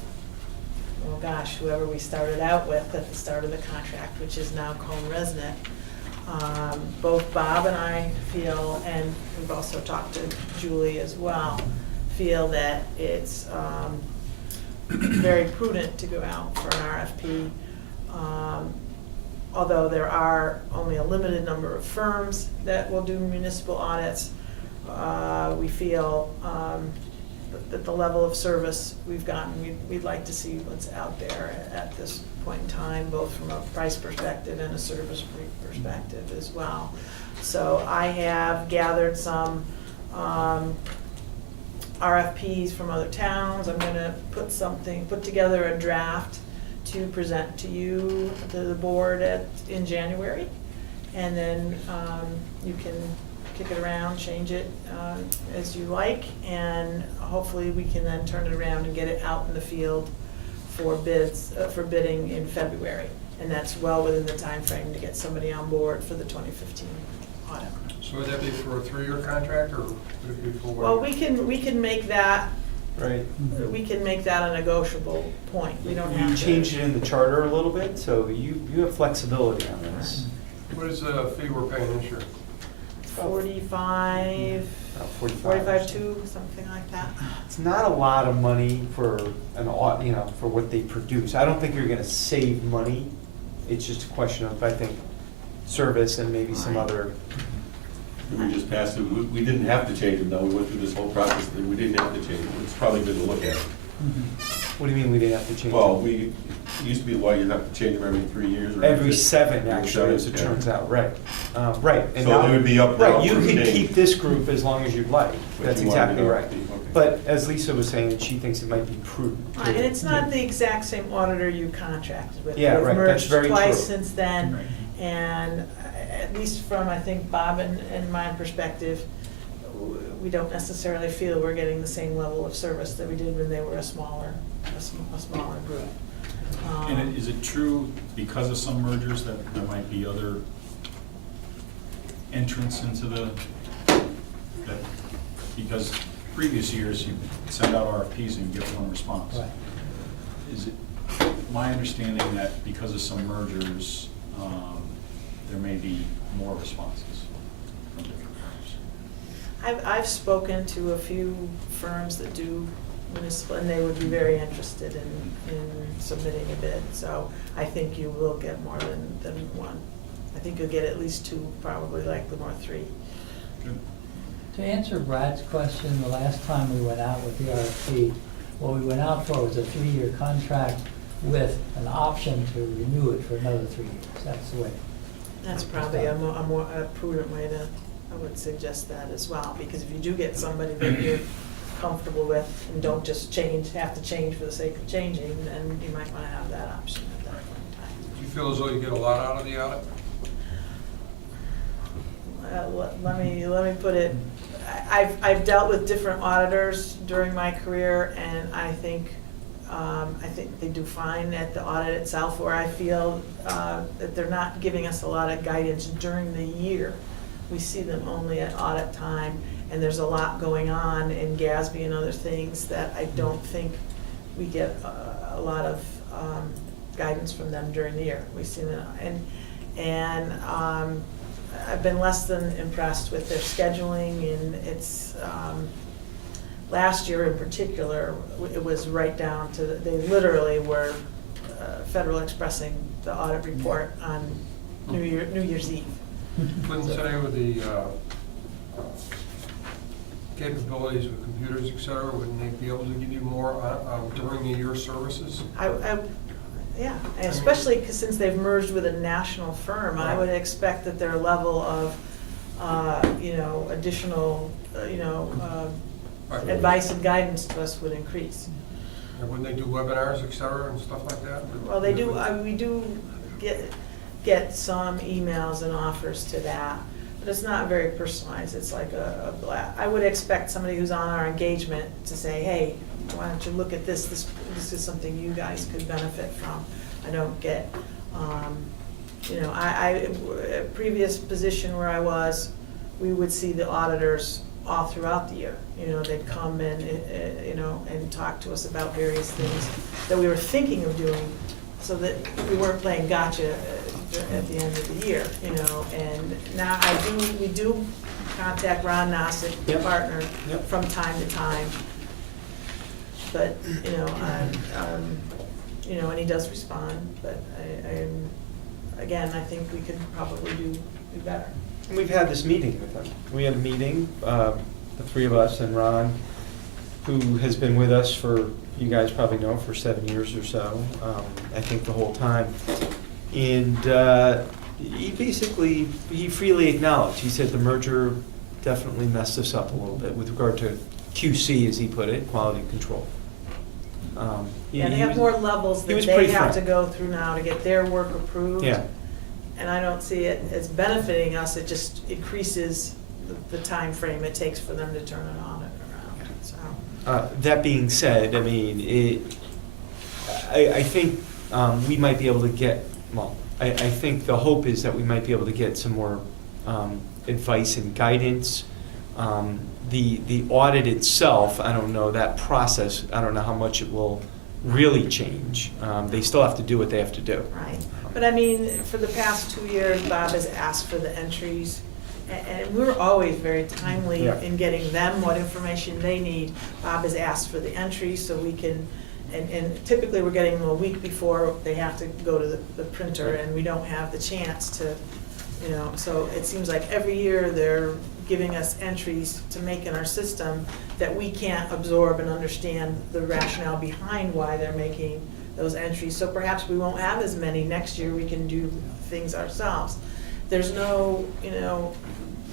oh gosh, whoever we started out with at the start of the contract, which is now Cone Resnick. Both Bob and I feel, and we've also talked to Julie as well, feel that it's very prudent to go out for an RFP. Although there are only a limited number of firms that will do municipal audits, we feel that the level of service we've gotten, we'd like to see what's out there at this point in time, both from a price perspective and a service perspective as well. So I have gathered some RFPs from other towns. I'm gonna put together a draft to present to you, to the board in January. And then you can kick it around, change it as you like, and hopefully we can then turn it around and get it out in the field for bids, for bidding in February. And that's well within the time frame to get somebody on board for the 2015 audit. So would that be for a 3-year contract, or would it be for 1 year? Well, we can make that, Right. we can make that a negotiable point. We don't have You to. changed it in the charter a little bit, so you have flexibility on this. What is the fee we're paying this year? 45, About 45 or 45 so. 2, something like that. It's not a lot of money for for what they produce. I don't think you're gonna save money. It's just a question of, I think, service and maybe some Right. other, We just passed it, we didn't have to change them, though, we went through this whole process, and we didn't have to change them, it's probably good to look at. what do you mean we didn't have to change? Well, it used to be the law, you'd have to change them every 3 years. Or Every 50. 7, actually, as it Yeah. turns out, right. Right. and So now- they would be up- Right, up you for could change. keep this group as long as you'd like. But That's you wanted exactly it up right. to be- okay. But as Lisa was saying, she thinks it might be prudent. to- And it's not the exact same auditor you contracted with. Yeah, They've right, that's very merged twice true. since then, Right. and at least from, I think, Bob and my perspective, we don't necessarily feel we're getting the same level of service that we did when they were a smaller group. And is it true, because of some mergers, that there might be other entrants into because previous years you send out RFPs and you get one response. Right. Is it my understanding that because of some mergers, there may be more responses from different firms? I've spoken to a few firms that do municipal, and they would be very interested in submitting a bid, so I think you will get more than one. I think you'll get at least 2, probably likely more 3. Good. To answer Brad's question, the last time we went out with the RFP, what we went out for was a 3-year contract with an option to renew it for another 3 years. That's the way. That's probably a more prudent way to, I would suggest that as well, because if you do get somebody that you're comfortable with and don't just have to change for the sake of changing, then you might want to have that option at that point in time. Do you feel as though you get a lot out of the audit? Let me put it, I've dealt with different auditors during my career, and I think they do fine at the audit itself, where I feel that they're not giving us a lot of guidance during the year. We see them only at audit time, and there's a lot going on in GASB and other things that I don't think we get a lot of guidance from them during the year. We see them, and I've been less than impressed with their scheduling, and it's, last year in particular, it was right down to, they literally were Federal Expressing the audit report on New Year's Eve. Couldn't say with the capabilities with computers, et cetera, wouldn't they be able to give you more during the year services? Yeah, and especially because since they've merged with a national firm, I would expect that their level of, additional, Right. advice and guidance to us would increase. And wouldn't they do webinars, et cetera, and stuff like that? Well, they do, we do get some emails and offers to that, but it's not very personalized. It's like I would expect somebody who's on our engagement to say, hey, why don't you look at this? This is something you guys could benefit from. I don't get, a previous position where I was, we would see the auditors all throughout the year. They'd come and talk to us about various things that we were thinking of doing, so that we weren't playing gotcha at the end of the year, and now we do contact Ron Nossick, the Yep. partner, Yep. from time to time. But, and he does respond, but I think we could probably do better. And we've had this meeting with them. We had a meeting, the 3 of us and Ron, who has been with us for, you guys probably know, for 7 years or so, I think the whole time. And he freely acknowledged, he said the merger definitely messed us up a little bit with regard to QC, as he put it, quality control. Yeah, they have more levels he that was they pretty have to frank. go through now to get their work approved. Yeah. And I don't see it as benefiting us, it just increases the time frame it takes for them to turn an audit around, so. That being said, I mean, I think we might be able to get, I think the hope is that we might be able to get some more advice and guidance. The audit itself, I don't know, that process, I don't know how much it will really change. They still have to do what they have to do. Right, but I mean, for the past 2 years, Bob has asked for the entries, and we're always very timely Yeah. in getting them what information they need. Bob has asked for the entries so we can, and typically we're getting them a week before they have to go to the printer, and we don't have the chance to, you know, so it seems like every year they're giving us entries to make in our system that we can't absorb and understand the rationale behind why they're making those entries. So perhaps we won't have as many next year, we can do things ourselves. There's no, you know,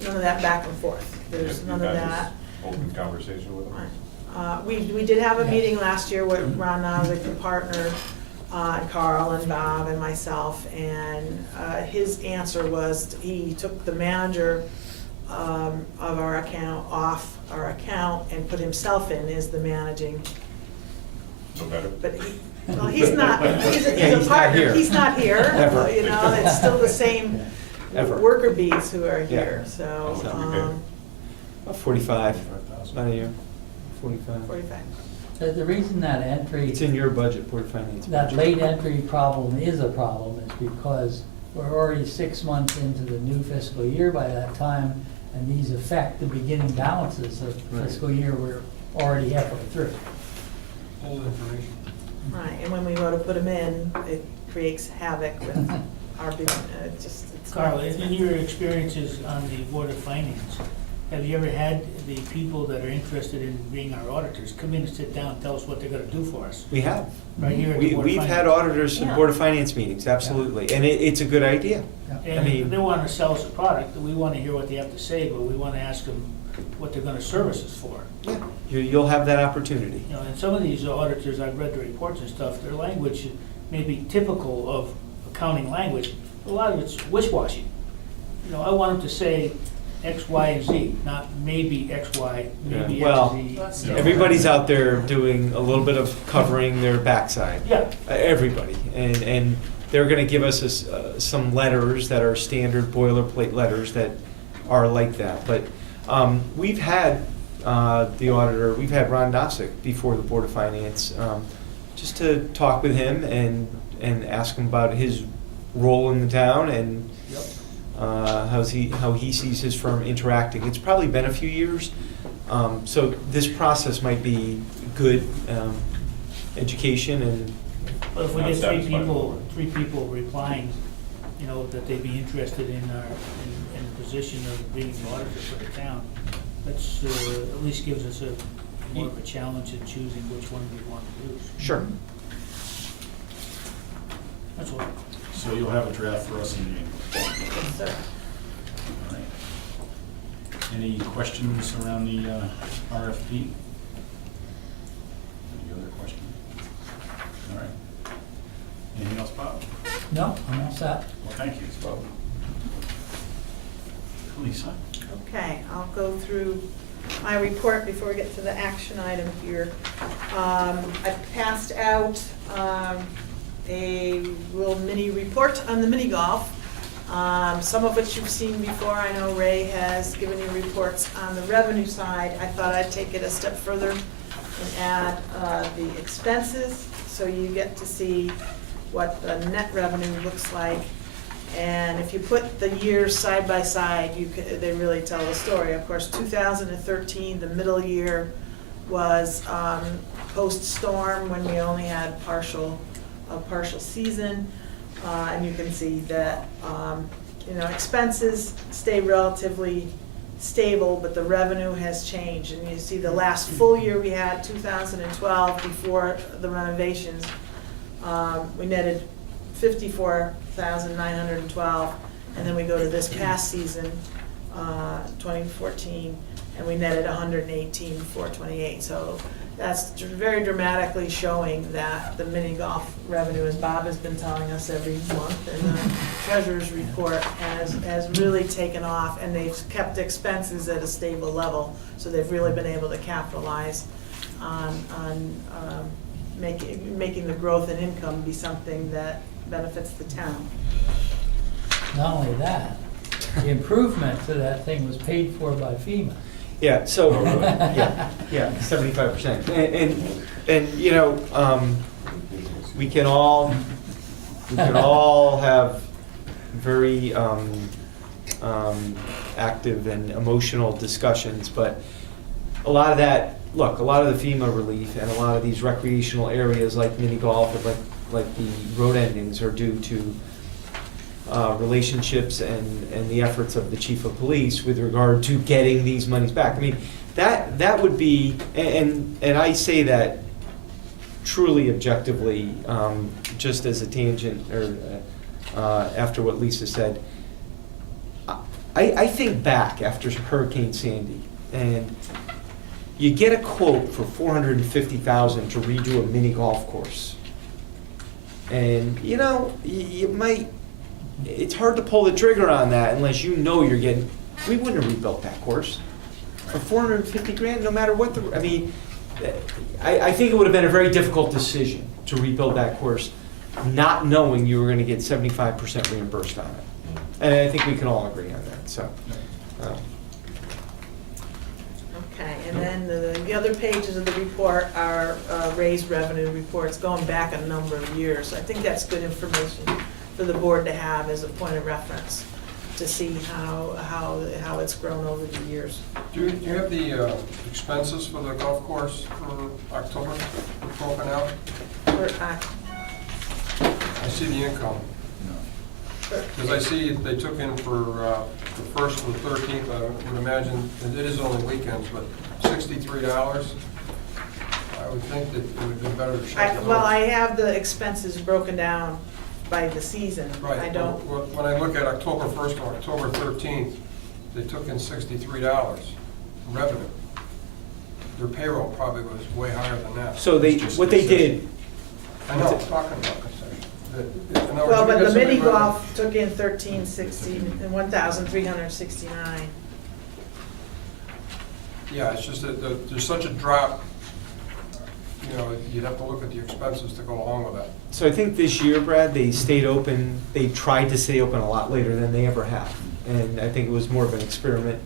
none of that back and forth. There's none of that. Open conversation with them. We did have a meeting last year with Ron Nozick, the partner, and Carl and Bob and myself, and his answer was he took the manager of our account off our account and put himself in as the managing. So better. But he's not, he's Yeah, a he's not partner, here. he's not here, Ever. you know, it's still the same Ever. worker bees who are Yeah. here, so, So, okay. About 45, about a year, 45. 45. The reason that entry, It's in your budget, Board of Finance. that budget. late entry problem is a problem is because we're already 6 months into the new fiscal year by that time, and these affect the beginning balances of Right. fiscal year we're already halfway through. Old information. Right, and when we go to put them in, it creates havoc with our business, it just, it's. Carl, in your experiences on the Board of Finance, have you ever had the people that are interested in being our auditors come in and sit down and tell us what they're gonna do for us? We have. Right here at the Board of We've had Finance. auditors in Yeah. Board of Finance meetings, absolutely, and it's a good idea. I And mean- if they wanna sell us a product, we wanna hear what they have to say, but we wanna ask them what they're gonna service us for. Yeah, you'll have that opportunity. You know, and some of these auditors, I've read the reports and stuff, their language may be typical of accounting language. A lot of it's wish-washy. You know, I want them to say X, Y, and Z, not maybe X, Y, maybe Yeah. Well, X, Z. Everybody's out there doing a little bit of covering their backside. Yeah, Everybody, and they're gonna give us some letters that are standard boilerplate letters that are like that. But we've had the auditor, we've had Ron Nozick before the Board of Finance, just to talk with him and ask him about his role in the town and yep. how he sees his firm interacting. It's probably been a few years, so this process might be good education and. But if we Not get satisfied. three people replying, you know, that they'd be interested in the position of being the auditor for the town, that's, at least gives us more of a challenge in choosing which one we want to use. Sure. That's all. So you'll have a draft for us in January. Yes, sir. All right. Any questions around the RFP? Any other questions? All right. Anything else, Bob? No, I'm all set. Well, thank you, Bob. Lisa? Okay, I'll go through my report before we get to the action item here. I passed out a little mini report on the mini golf, some of which you've seen before. I know Ray has given you reports on the revenue side. I thought I'd take it a step further and add the expenses, so you get to see what the net revenue looks like. And if you put the years side by side, they really tell the story. Of course, 2013, the middle year, was post-storm when we only had a partial season. And you can see that, you know, expenses stay relatively stable, but the revenue has changed. And you see the last full year we had, 2012, before the renovations, we netted 54,912, and then we go to this past season, 2014, and we netted 118,428. So that's very dramatically showing that the mini golf revenue, as Bob has been telling us every month, and the treasurer's report has really taken off, and they've kept expenses at a stable level. So they've really been able to capitalize on making the growth in income be something that benefits the town. Not only that, the improvement to that thing was paid for by FEMA. Yeah, so, yeah, 75%. And, you know, we can all have very active and emotional discussions, but a lot of that, look, a lot of the FEMA relief and a lot of these recreational areas like mini golf and like the road endings are due to relationships and the efforts of the chief of police with regard to getting these monies back. I mean, that would be, and I say that truly objectively, just as a tangent, or after what Lisa said. I think back after Hurricane Sandy, and you get a quote for $450,000 to redo a mini golf course. And, you know, you might, it's hard to pull the trigger on that unless you know you're getting, we wouldn't have rebuilt that course for 450 grand, no matter what I mean, I think it would have been a very difficult decision to rebuild that course, not knowing you were gonna get 75% reimbursed on it. And I think we can all agree on that, so. Okay, and then the other pages of the report are raised revenue reports going back a number of years. I think that's good information for the board to have as a point of reference to see how it's grown over the years. Do you have the expenses for the golf course for October broken out? I see the income. Because I see they took in for the 1st and the 13th, I would imagine, and it is only weekends, but $63. I would think that it would be better to check those. Well, I have the expenses broken down by the season. Right. I don't, When I look at October 1st or October 13th, they took in $63 revenue. Their payroll probably was way higher than that. So what they did, I know, I'm talking about concession. well, but the mini golf took in 1,360 and 1,369. Yeah, it's just that there's such a drop, you know, you'd have to look at the expenses to go along with that. so I think this year, Brad, they stayed open, they tried to stay open a lot later than they ever have. And I think it was more of an experiment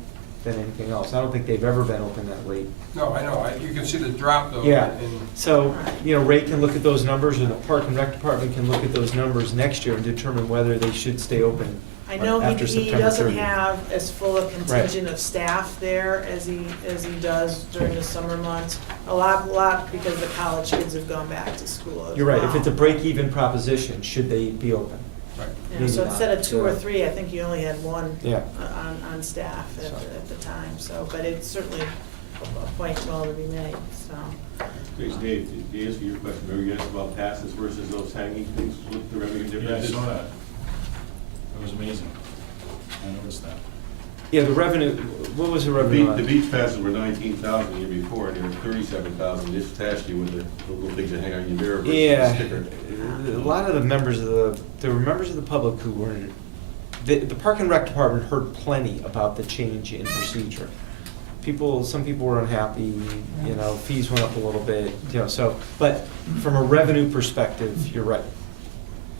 than anything else. I don't think they've ever been open that late. No, I know, you can see the drop though. Yeah. in- So, you know, Ray can look at those numbers, or the Park and Rec Department can look at those numbers next year and determine whether they should stay open I know after he September doesn't 30th. have as full a contingent of staff there as he does during the summer months. A lot because the college kids have gone back to school as You're right, if well. it's a break-even proposition, should they be open? Right. Yeah, maybe so not. instead of 2 or Yeah. 3, I think you only had 1 Yeah. on staff So. at the time, so, but it's certainly a point well to be made, so. Thanks, Dave, to answer your question, remember you asked about passes versus those hanging things, what the revenue Yeah, I difference is? saw that. It was amazing. I noticed that. Yeah, the revenue, what was the revenue on? The beach passes were 19,000 the year before, and they were 37,000 this past year with the little things that hang on your mirror versus the Yeah, sticker. a lot of the members of there were members of the public who were, the Park and Rec Department heard plenty about the change in procedure. Some people were unhappy, you know, fees went up a little bit, you know, so, but from a revenue perspective, you're right.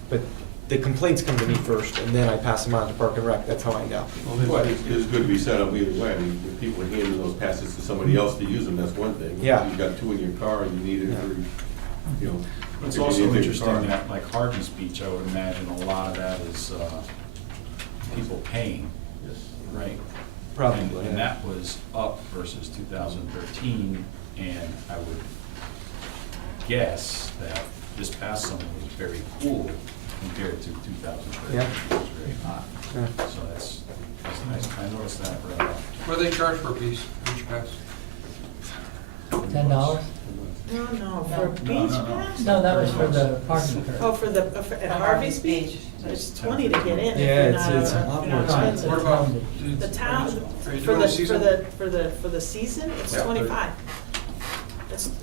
But the complaints come to me first, and then I pass them on to Park and Rec, that's how I know. Well, it's good to be set up either way. I mean, if people handing those passes to somebody else to use them, that's one thing. Yeah. You've got 2 in your car and you need it for, you know. But it's if you also need a bigger interesting car. that, like Harvey's Beach, I would imagine a lot of that is people paying, Yes. right? Probably, And yeah. that was up versus 2013, and I would guess that this past summer was very cool compared to 2013. Yeah. It was very hot. Yeah. So that's nice. I noticed that right off. What do they charge for a piece, each pass? $10? No, for No, beach no, no. pass? No, that was for the parking curb. Oh, at Harvey's Beach? It's 20 to get in. if Yeah, you're it's not a lot if you're more not expensive. What expensive. about? The town, Are you for doing the, the season? for the season, it's Yeah. 25.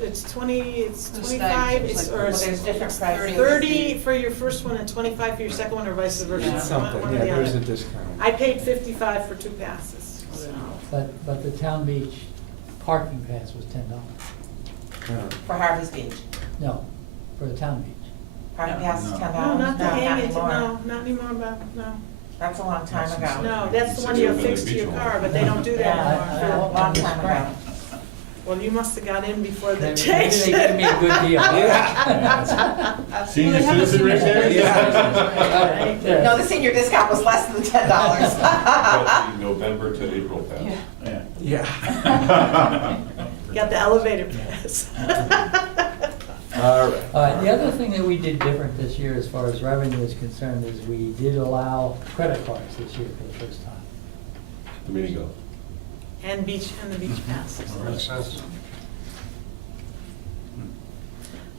It's 20, it's The 25, stipends, it's, like, or well, it's there's different prices. 30 for your first one and 25 for your second one, or vice versa. Yeah. One Something, or yeah, the there's a other. discount. I paid 55 for 2 passes, so. But the town beach parking pass was $10. Yeah. For Harvey's Beach. No, for the town beach. Parking pass is No. $10? No, not the hang it, anymore. no, not anymore, no. That's a long time ago. No, that's the one you affix to your car, but they don't do that Yeah, anymore. a long time ago. Well, you must have got in before the Maybe change. they gave me a good deal. Senior citizen right there? Right there. No, the senior discount was less than $10. But the November to April pass. Yeah. Yeah. Got the elevator pass. All right. The other thing that we did different this year as far as revenue is concerned is we did allow credit cards this year for the first time. The mini golf. And the beach pass. Makes sense.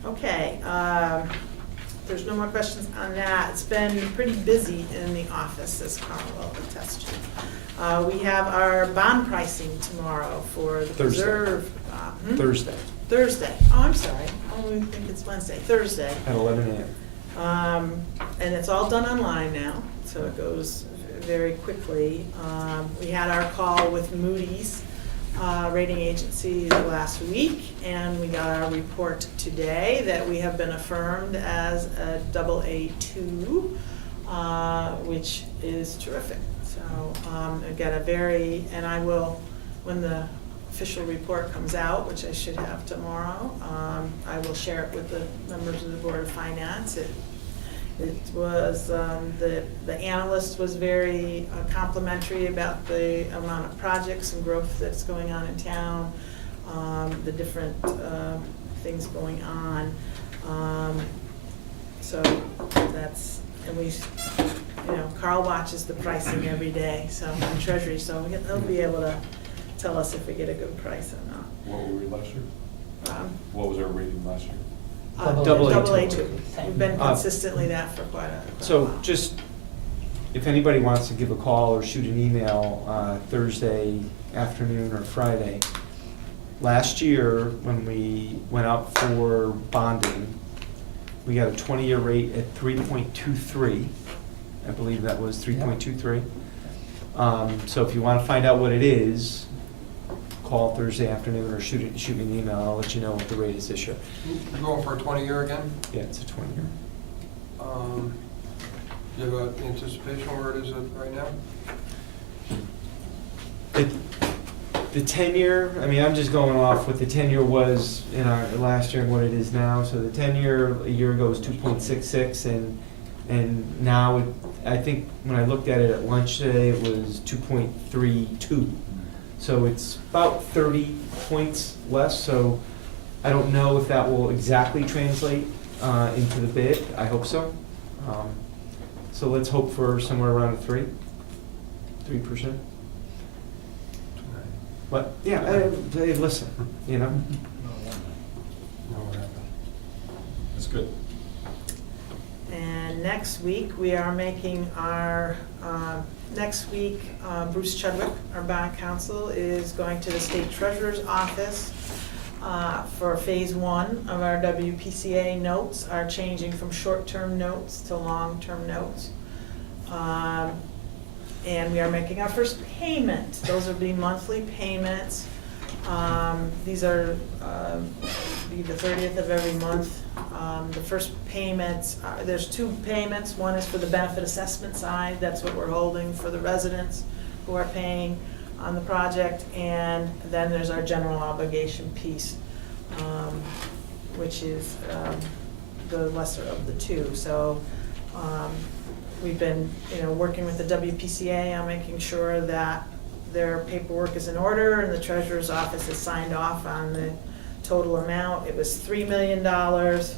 Okay, there's no more questions on that. It's been pretty busy in the office, as Carl will attest to. We have our bond pricing tomorrow for the Thursday. Preserve. Thursday Thursday. Oh, I'm sorry. I only think it's Wednesday. Thursday. at 11 a.m. And it's all done online now, so it goes very quickly. We had our call with Moody's rating agency last week, and we got our report today that we have been affirmed as a AA2, which is terrific. So I've got and I will, when the official report comes out, which I should have tomorrow, I will share it with the members of the Board of Finance. It was, the analyst was very complimentary about the amount of projects and growth that's going on in town, the different things going on. So that's, and we, Carl watches the pricing every day, so on Treasury, so he'll be able to tell us if we get a good price or not. What were we last year? What was our rating last year? Double A2. AA2. We've been consistently that for quite a So while. just, if anybody wants to give a call or shoot an email Thursday afternoon or Friday, last year when we went out for bonding, we got a 20-year rate at 3.23. I believe that was 3.23. So if you want to find out what it is, call Thursday afternoon or shoot me an email. I'll let you know what the rate is this year. You're going for a 20-year again? Yeah, it's a 20-year. Do you have an anticipation where it is right now? The 10-year, I mean, I'm just going off what the 10-year was in our last year and what it is now. So the 10-year, a year ago was 2.66, and now I think when I looked at it at lunch today, it was 2.32. So it's about 30 points less. So I don't know if that will exactly translate into the bid. I hope so. So let's hope for somewhere around a 3%. But, yeah, hey, listen, No, what happened? That's good. And next week, we are making our, Bruce Chudwick, our bond counsel, is going to the state treasurer's office for phase 1 of our WPCA notes, are changing from short-term notes to long-term notes. And we are making our first payment. Those will be monthly payments. These are be the 30th of every month. The first payments, there's 2 payments. One is for the benefit assessment side. That's what we're holding for the residents who are paying on the project. And then there's our general obligation piece, which is the lesser of the 2. So we've been, working with the WPCA on making sure that their paperwork is in order and the treasurer's office has signed off on the total amount. It was $3 million. It was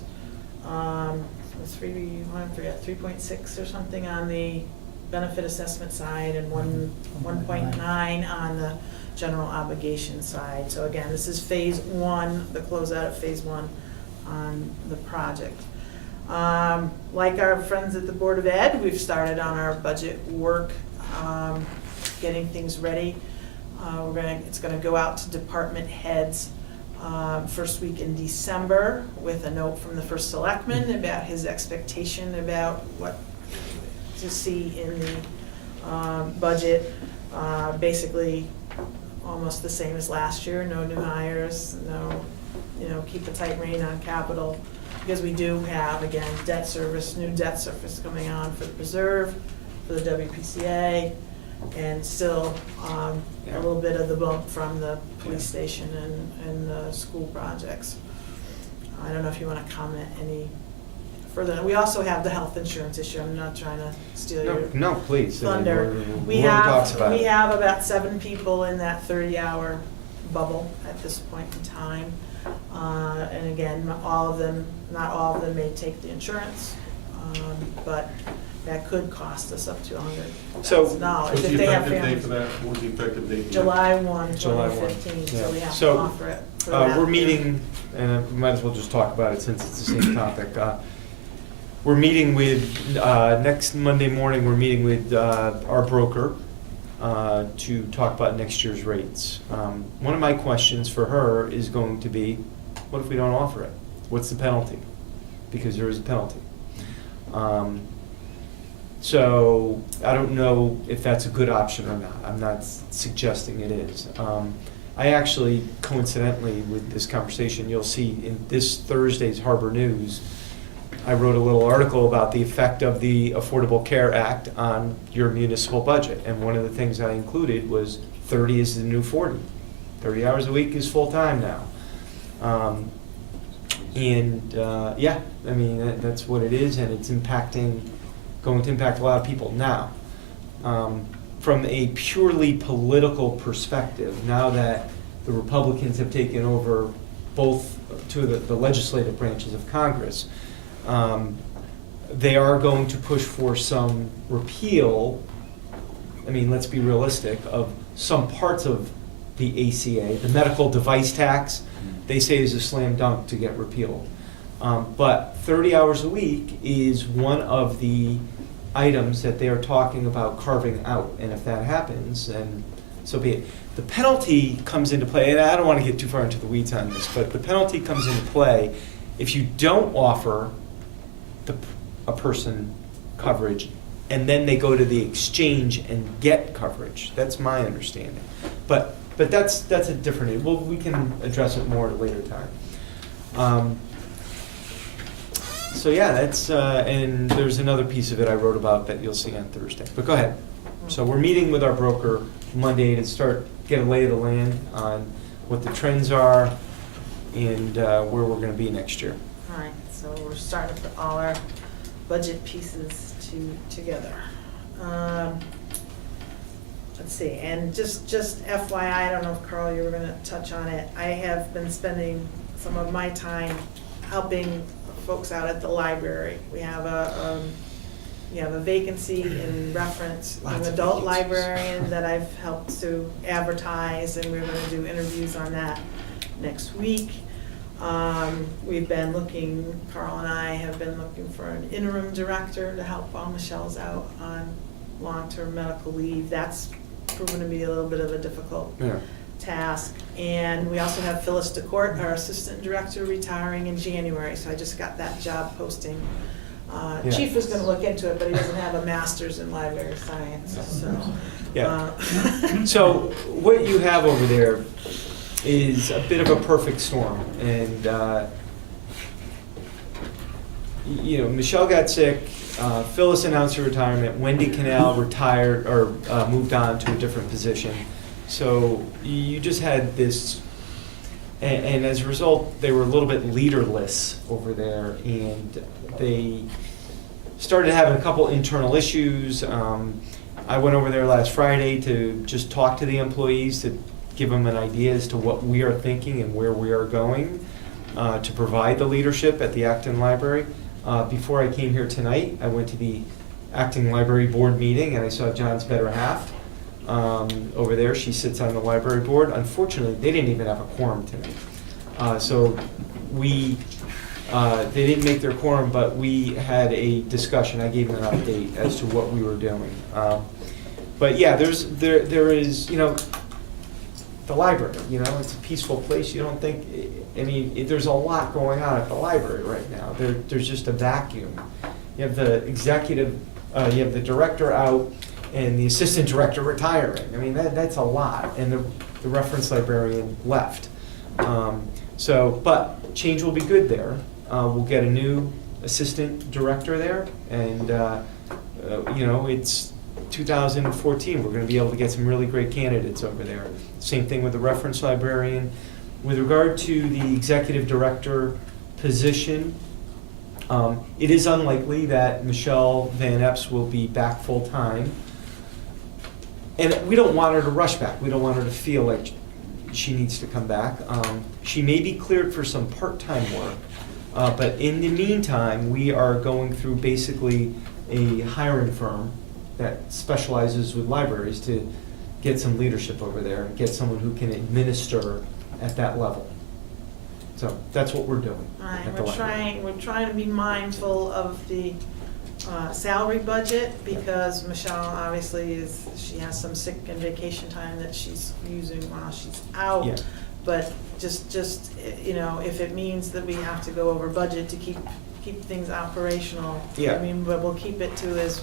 3.6 or something on the benefit assessment side and 1.9 on the general obligation side. So again, this is phase 1, the closeout of phase 1 on the project. Like our friends at the Board of Ed, we've started on our budget work, getting things ready. It's gonna go out to department heads first week in December with a note from the first selectman about his expectation about what to see in the budget. Basically, almost the same as last year, no new hires, no, keep a tight rein on capital. Because we do have, again, new debt service coming on for the Preserve, for the WPCA, and still, Yeah. a little bit of the bump from the police station and the school projects. I don't know if you wanna comment any further. We also have the health insurance issue. I'm not trying to steal your No, please. I mean, thunder. We whoever talks have, about we it. have about 7 people in that 30-hour bubble at this point in time. And again, not all of them may take the insurance, but that could cost us up to $100,000 What's if the they have effective date families. for that? What's the effective date? July 1, July 1, 2015, so we yeah. have to So, offer it for that. We're meeting, and we might as well just talk about it since it's the same topic. We're meeting with, next Monday morning, we're meeting with our broker to talk about next year's rates. One of my questions for her is going to be, what if we don't offer it? What's the penalty? Because there is a penalty. So I don't know if that's a good option or not. I'm not suggesting it is. I actually, coincidentally, with this conversation, you'll see in this Thursday's Harbor News, I wrote a little article about the effect of the Affordable Care Act on your municipal budget. And one of the things I included was 30 is the new 40. 30 hours a week is full-time now. Yeah, I mean, that's what it is, and it's going to impact a lot of people. Now, from a purely political perspective, now that the Republicans have taken over both two of the legislative branches of Congress, they are going to push for some repeal. I mean, let's be realistic, of some parts of the ACA. The medical device tax, they say, is a slam dunk to get repealed. But 30 hours a week is one of the items that they are talking about carving out. And if that happens, then so be it. The penalty comes into play, and I don't want to get too far into the weeds on this, but the penalty comes into play if you don't offer a person coverage and then they go to the exchange and get coverage. That's my understanding. But that's a different, well, we can address it more at a later time. So yeah, that's, and there's another piece of it I wrote about that you'll see on Thursday. But go ahead. So we're meeting with our broker Monday to get a lay of the land on what the trends are and where we're going to be next year. All right, so we're starting to put all our budget pieces together. Let's see, and just FYI, I don't know if Carl, you were gonna touch on it. I have been spending some of my time helping folks out at the library. We have a vacancy in reference to an adult librarian that I've helped to advertise, and we're gonna do interviews on that next week. We've been looking, Carl and I have been looking for an interim director to help while Michelle's out on long-term medical leave. That's proven to be a little bit of a difficult task. And we also have Phyllis DeCourt, our assistant director, retiring in January, so I just got that job posting. Chief was gonna look into it, but he doesn't have a master's in library science, so. Yeah. So what you have over there is a bit of a perfect storm. And, Michelle got sick, Phyllis announced her retirement, Wendy Canal retired or moved on to a different position. So you just had this, and as a result, they were a little bit leaderless over there, and they started having a couple internal issues. I went over there last Friday to just talk to the employees, to give them an idea as to what we are thinking and where we are going to provide the leadership at the Acton Library. Before I came here tonight, I went to the Acton Library Board meeting, and I saw John's better half over there. She sits on the library board. Unfortunately, they didn't even have a quorum tonight. So they didn't make their quorum, but we had a discussion. I gave them an update as to what we were doing. But yeah, there is, the library, it's a peaceful place. You don't think, there's a lot going on at the library right now. There's just a vacuum. You have the executive, you have the director out and the assistant director retiring. That's a lot. And the reference librarian left. But change will be good there. We'll get a new assistant director there, and 2014, we're gonna be able to get some really great candidates over there. Same thing with the reference librarian. With regard to the executive director position, it is unlikely that Michelle Van Epps will be back full-time. And we don't want her to rush back. We don't want her to feel like she needs to come back. She may be cleared for some part-time work, but in the meantime, we are going through basically a hiring firm that specializes with libraries to get some leadership over there, get someone who can administer at that level. So that's what we're doing All right, at the library. we're trying to be mindful of the salary budget, because Michelle obviously she has some sick and vacation time that she's using while she's out. Yeah. But just, you know, if it means that we have to go over budget to keep things operational. Yeah. I mean, but we'll keep it to as.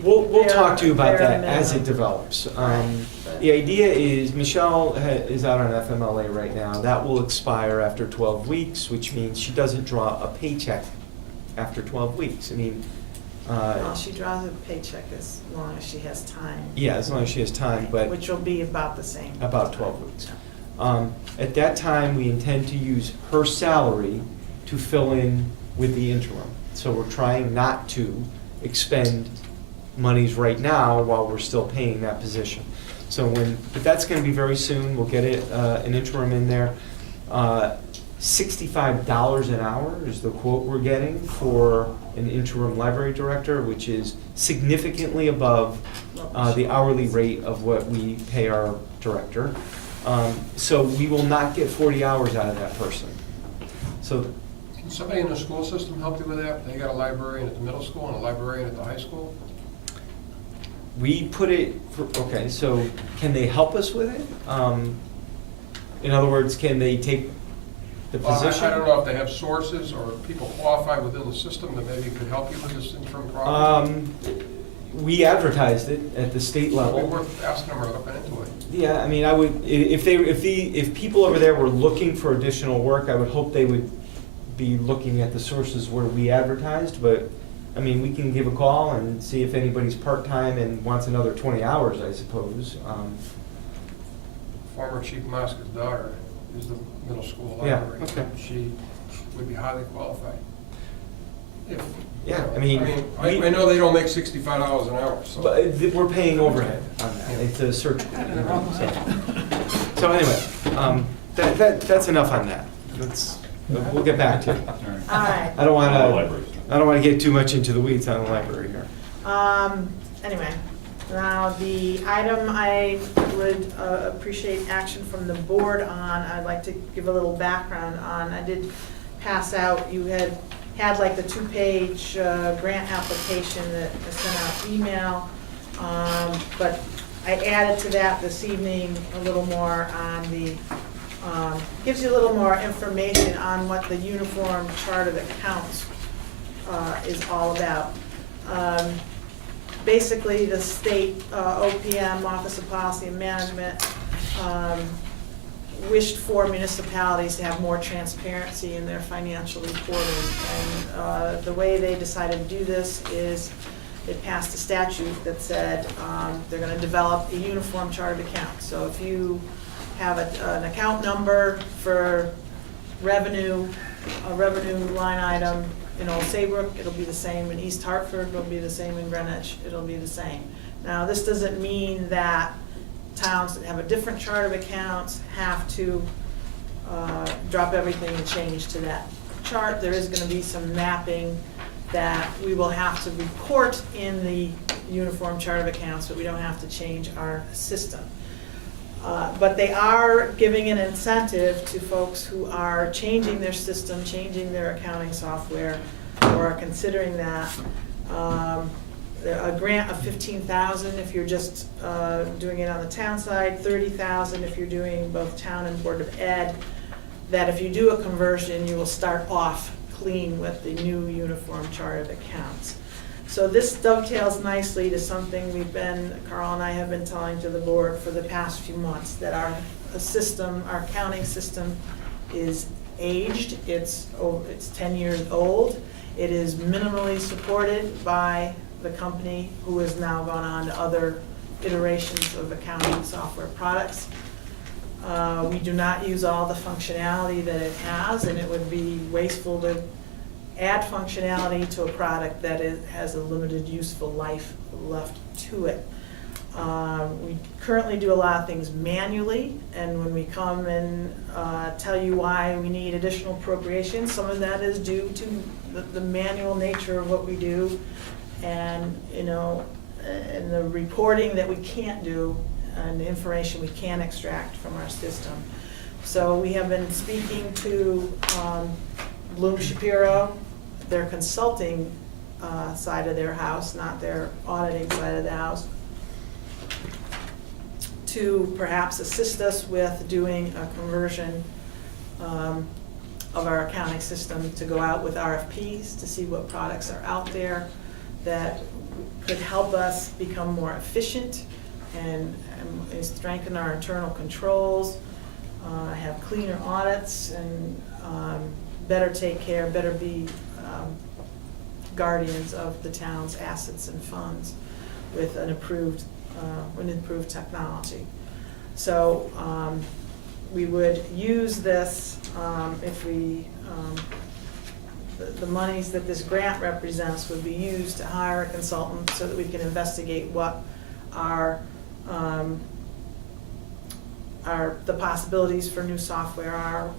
We'll talk to you about bare that as it minimum. develops. Right, but- The idea is Michelle is out on FMLA right now. That will expire after 12 weeks, which means she doesn't draw a paycheck after 12 weeks. I mean, Well, she draws a paycheck as long as she has time. yeah, as long as she has time, but Which will be about the same. about 12 weeks. At that time, we intend to use her salary to fill in with the interim. So we're trying not to expend monies right now while we're still paying that position. But that's gonna be very soon. We'll get an interim in there. $65 an hour is the quote we're getting for an interim library director, which is significantly above the hourly rate of what we pay our director. So we will not get 40 hours out of that person. So, Can somebody in the school system help you with that? They got a librarian at the middle school and a librarian at the high school? we put it, okay, so can they help us with it? In other words, can they take the position? I don't know if they have sources or people qualified within the system that maybe could help you with this interim problem. We advertised it at the state It'd be level. worth asking them or looking into it. Yeah, I mean, I would, if people over there were looking for additional work, I would hope they would be looking at the sources where we advertised, but, I mean, we can give a call and see if anybody's part-time and wants another 20 hours, I suppose. Former Chief Mosca's daughter is the middle school Yeah, librarian. okay. She would be highly qualified. If, Yeah, I mean, I know they don't make $65 an hour, so. But we're paying overhead on that, it's a search. So anyway, that's enough on that. We'll get back to it. All right. I don't wanna get too much into the weeds on the library here. Anyway, now the item I would appreciate action from the board on, I'd like to give a little background on. I did pass out, you had like the 2-page grant application that I sent out email, but I added to that this evening a little more on the, gives you a little more information on what the Uniform Chart of Accounts is all about. Basically, the state OPM, Office of Policy and Management, wished for municipalities to have more transparency in their financial reporting. And the way they decided to do this is it passed a statute that said they're going to develop a uniform chart of accounts. So if you have an account number for revenue, a revenue line item in Old Saybrook, it'll be the same in East Hartford, it'll be the same in Greenwich, it'll be the same. Now, this doesn't mean that towns that have a different chart of accounts have to drop everything and change to that chart. There is going to be some mapping that we will have to report in the uniform chart of accounts, but we don't have to change our system. But they are giving an incentive to folks who are changing their system, changing their accounting software, or are considering that. A grant of $15,000 if you're just doing it on the town side, $30,000 if you're doing both town and Board of Ed. That if you do a conversion, you will start off clean with the new uniform chart of accounts. So this dovetails nicely to something Carl and I have been telling to the board for the past few months, that our system, our accounting system is aged, it's 10 years old. It is minimally supported by the company, who has now gone on to other iterations of accounting software products. We do not use all the functionality that it has, and it would be wasteful to add functionality to a product that has a limited useful life left to it. We currently do a lot of things manually, and when we come and tell you why we need additional appropriations, some of that is due to the manual nature of what we do, and and the reporting that we can't do, and the information we can't extract from our system. So we have been speaking to Bloom Shapiro, their consulting side of their house, not their auditing side of the house, to perhaps assist us with doing a conversion of our accounting system to go out with RFPs to see what products are out there that could help us become more efficient and strengthen our internal controls, have cleaner audits, and better take care, better be guardians of the town's assets and funds with an improved technology. So we would use this if we, the monies that this grant represents would be used to hire a consultant so that we can investigate what the possibilities for new software are.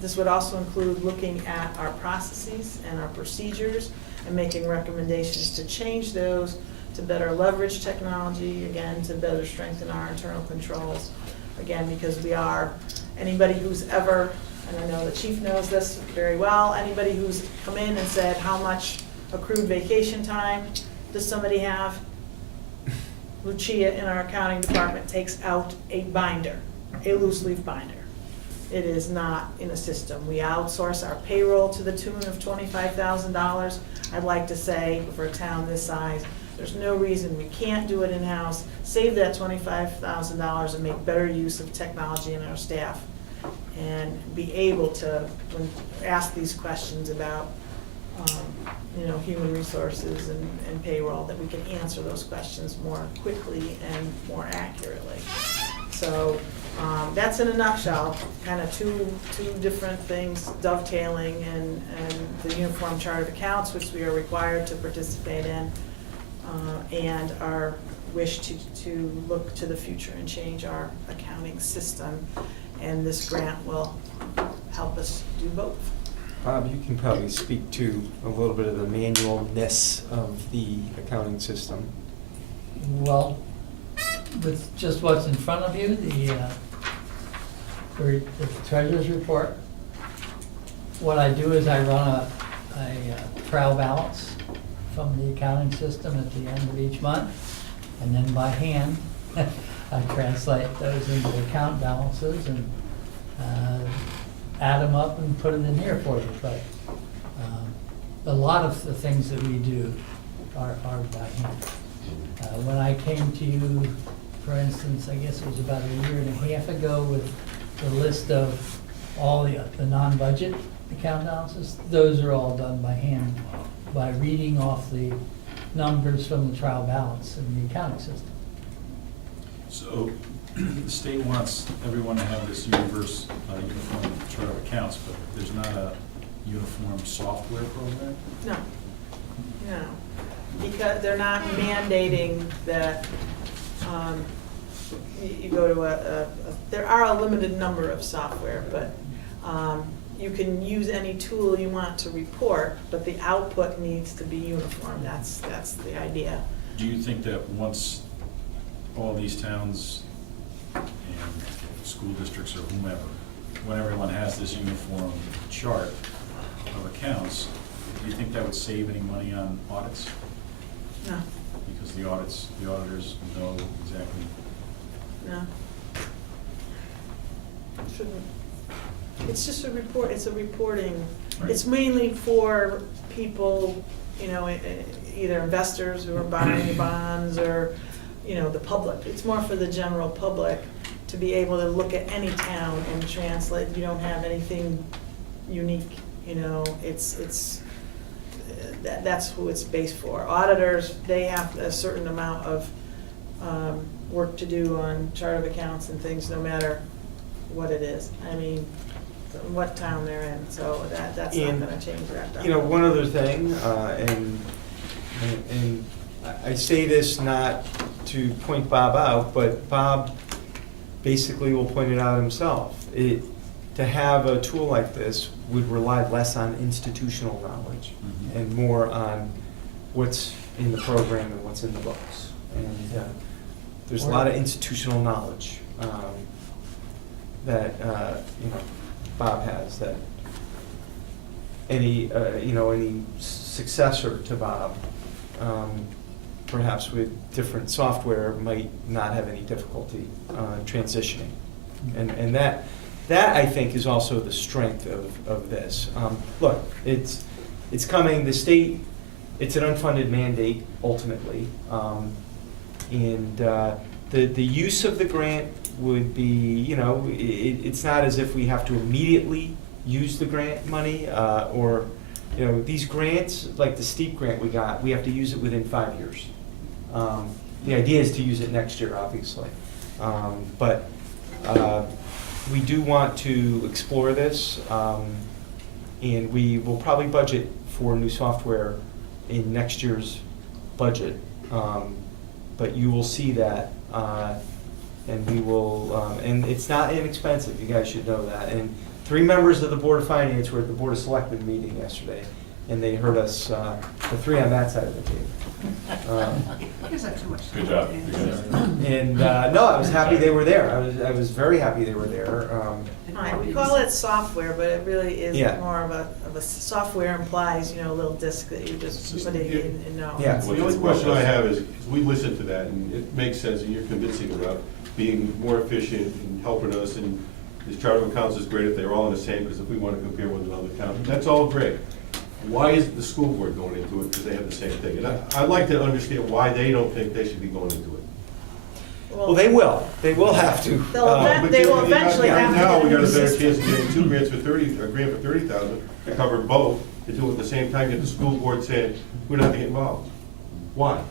This would also include looking at our processes and our procedures and making recommendations to change those, to better leverage technology, again, to better strengthen our internal controls. Again, because anybody who's ever, and I know the chief knows this very well, anybody who's come in and said, how much accrued vacation time does somebody have? Lucia in our accounting department takes out a binder, a loose leaf binder. It is not in a system. We outsource our payroll to the tune of $25,000. I'd like to say, for a town this size, there's no reason we can't do it in-house, save that $25,000 and make better use of technology in our staff, and be able to ask these questions about human resources and payroll, that we can answer those questions more quickly and more accurately. So that's in a nutshell, kind of two different things dovetailing, and the Uniform Chart of Accounts, which we are required to participate in, and our wish to look to the future and change our accounting system. And this grant will help us do both. Bob, you can probably speak to a little bit of the manualness of the accounting system. Well, with just what's in front of you, the treasurer's report, what I do is I run a trial balance from the accounting system at the end of each month, and then by hand, I translate those into account balances and add them up and put it in here for you. But a lot of the things that we do are by hand. When I came to you, for instance, I guess it was about a year and a half ago, with the list of all the non-budget account balances, those are all done by hand, by reading off the numbers from the trial balance in the accounting system. So the state wants everyone to have this uniform chart of accounts, but there's not a uniform software program? No, because they're not mandating that you go to there are a limited number of software, but you can use any tool you want to report, but the output needs to be uniform. That's the idea. Do you think that once all these towns and school districts or whomever, when everyone has this uniform chart of accounts, do you think that would save any money on audits? No, Because the auditors know exactly. no. Shouldn't. It's just a report, it's a reporting. Right. It's mainly for people, either investors who are buying bonds, or, the public. It's more for the general public to be able to look at any town and translate. You don't have anything unique, it's that's who it's based for. Auditors, they have a certain amount of work to do on chart of accounts and things, no matter what it is. I mean, what town they're in, so that's not And, gonna change that. You know, one other thing, and I say this not to point Bob out, but Bob basically will point it out himself. To have a tool like this would rely less on institutional knowledge and more on what's in the program and what's in the books. And there's a lot of institutional knowledge that you know, Bob has, that any any successor to Bob, perhaps with different software, might not have any difficulty transitioning. And that I think is also the strength of this. Look, it's coming, the state, it's an unfunded mandate ultimately. And the use of the grant would be, you know, it's not as if we have to immediately use the grant money, or, you know, these grants, like the STEEP grant we got, we have to use it within 5 years. The idea is to use it next year, obviously. But we do want to explore this, and we will probably budget for new software in next year's budget. But you will see that, and we will, and it's not inexpensive, you guys should know that. And 3 members of the Board of Finance were at the Board of Selectmen meeting yesterday, and they heard us, the 3 on that side of the table. You guys have too much. Good job. And, no, I was happy they were there. I was very happy they were there. Right, we call it software, but it really is Yeah. more of a software implies, you know, a little disk that you just put it in and know. Yeah. Well, the only question I have is we listened to that, and it makes sense, and you're convincing about being more efficient and helping us, and this chart of accounts is great if they're all in the same, because if we want to compare with another town, that's all great. Why is the school board going into it? Because they have the same thing. And I'd like to understand why they don't think they should be going into it. Well, they will. They will have to. They will eventually have to. Now, we got a get better into the chance of getting 2 grants for 30, a grant for 30,000 to cover both, to do it at the same time, yet the school board saying, we're not gonna get involved. Why?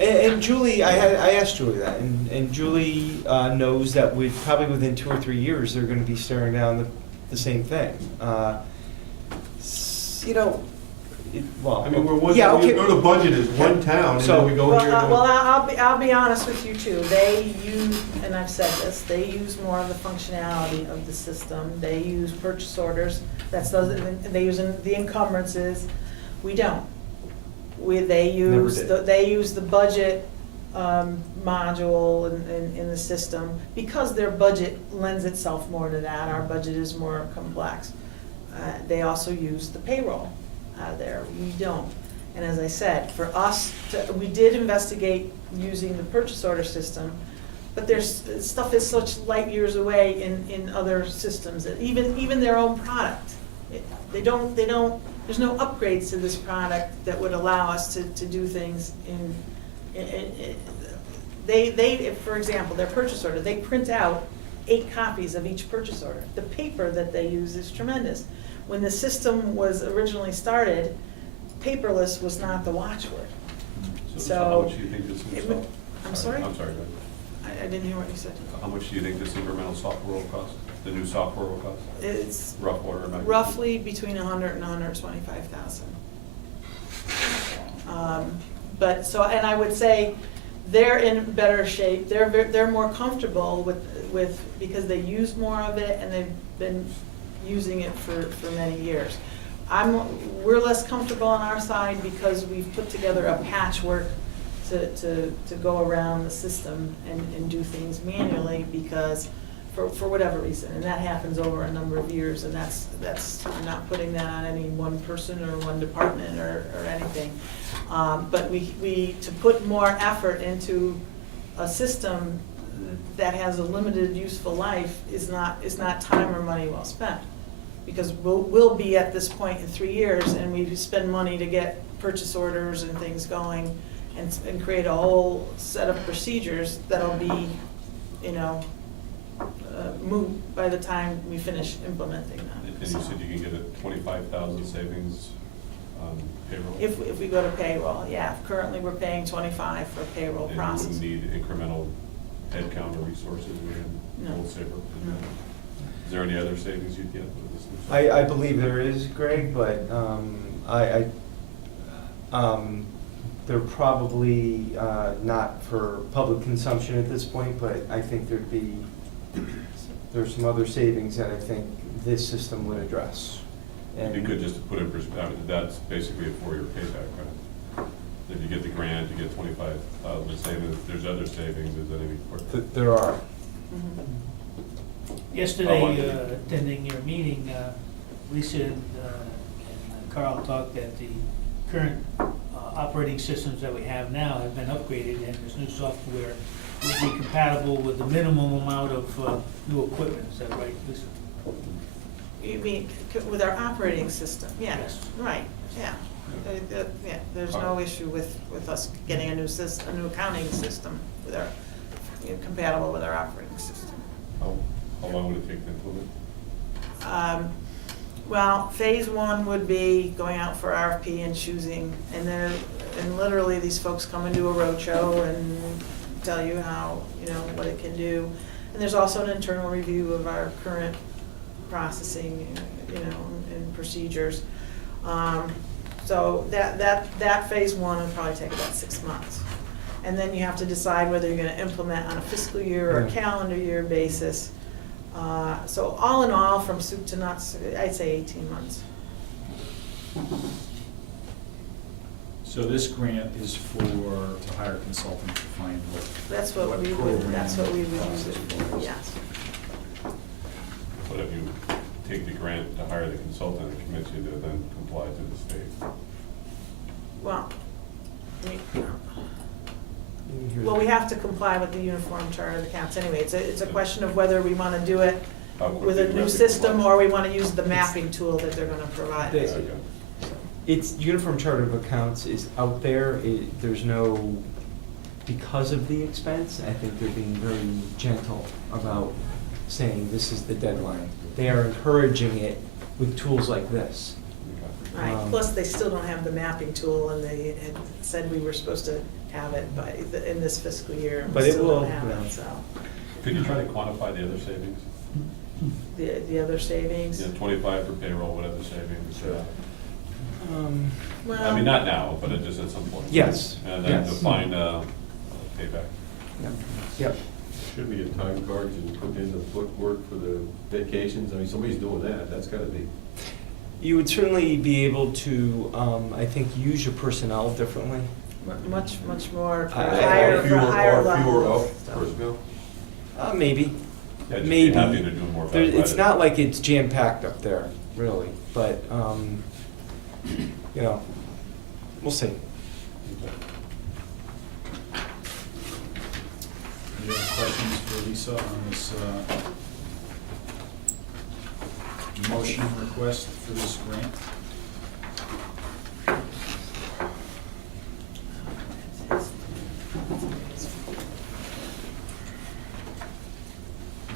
And Julie, I asked Julie that, and Julie knows that probably within 2 or 3 years, they're gonna be staring down the same thing. You know, well. I mean, we're one, Yeah, okay. we go to budget as one town, and then we go Well, here. I'll be honest with you too. They use, and I've said this, they use more of the functionality of the system. They use purchase orders. They use the encumbrances. We don't. They use the budget module in the system because their budget lends itself more to that. Our budget is more complex. They also use the payroll out of there. We don't. And as I said, for us, we did investigate using the purchase order system, but there's, stuff is such light years away in other systems, that even their own product. They don't, there's no upgrades to this product that would allow us to do things they, for example, their purchase order, they print out 8 copies of each purchase order. The paper that they use is tremendous. When the system was originally started, paperless was not the watchword. So how much do you think this is gonna cost? I'm sorry? I'm sorry, go ahead. I didn't hear what you said. How much do you think this incremental software will cost? The new software will cost? It's Rough order of magnitude? roughly between 100 and 125,000. But so, and I would say they're in better shape. They're more comfortable with because they use more of it and they've been using it for many years. We're less comfortable on our side because we've put together a patchwork to go around the system and do things manually because for whatever reason, and that happens over a number of years, and that's I'm not putting that on any one person or one department or anything. But we to put more effort into a system that has a limited useful life is not time or money well spent. Because we'll be at this point in 3 years, and we spend money to get purchase orders and things going, and create a whole set of procedures that'll be, you know, moot by the time we finish implementing them. And you said you can get a 25,000 savings on payroll? If we go to payroll, yeah. Currently, we're paying 25 for payroll And process. you wouldn't need incremental headcount or resources within No. Old Saybrook? No. Is there any other savings you'd get with this new system? I believe there is, Greg, but they're probably not for public consumption at this point, but I think there's some other savings that I think this system would address. It'd be good just to put in perspective, that's basically a 4-year payback, right? If you get the grant, you get 25,000 savings, if there's other savings, is that any? There are. Mhm. Yesterday, attending your meeting, Lisa and Carl talked that the current operating systems that we have now have been upgraded, and this new software would be compatible with the minimum amount of new equipment. Is that right, Lisa? You mean with our operating system? Yeah, Yes. right, yeah. Yeah, there's no issue with us getting a new system, a new accounting system with our, compatible with our operating system. How long would it take to implement? Well, phase 1 would be going out for RFP and choosing, and literally these folks come and do a roadshow and tell you how, what it can do. And there's also an internal review of our current processing, and procedures. So that phase 1 would probably take about 6 months. And then you have to decide whether you're gonna implement on a fiscal year or a calendar year basis. So all in all, from soup to nuts, I'd say 18 months. So this grant is to hire a consultant to find what. That's what we would use it for, yes. But if you take the grant to hire the consultant, it commits you to then comply to the state. Well, we have to comply with the Uniform Charter of Accounts anyway. It's a question of whether we want to do it How with quickly a do you new have to system comply? or we want to use the mapping tool that they're going to provide. us. Okay. It's Uniform Chart of Accounts is out there. There's no, because of the expense, I think they're being very gentle about saying this is the deadline. They are encouraging it with tools like this. Right, plus they still don't have the mapping tool and they had said we were supposed to have it in this fiscal year. And But we it still will, don't have yeah. it, so. Could you try to quantify the other savings? The other savings? 25 for payroll, what other savings? Well, I mean, not now, but it just at some point. Yes, And then yes. define payback. Yep. Should be a time card to put in the footwork for the vacations. I mean, somebody's doing that. That's gotta be. You would certainly be able to, I think, use your personnel differently. much more for I- higher, for higher Fewer levels. of so. personnel. Maybe. Yeah, just be Maybe. happy to do more value It's added. not like it's jam-packed up there, really, but, we'll see. Any other questions for Lisa on this motion request for this grant?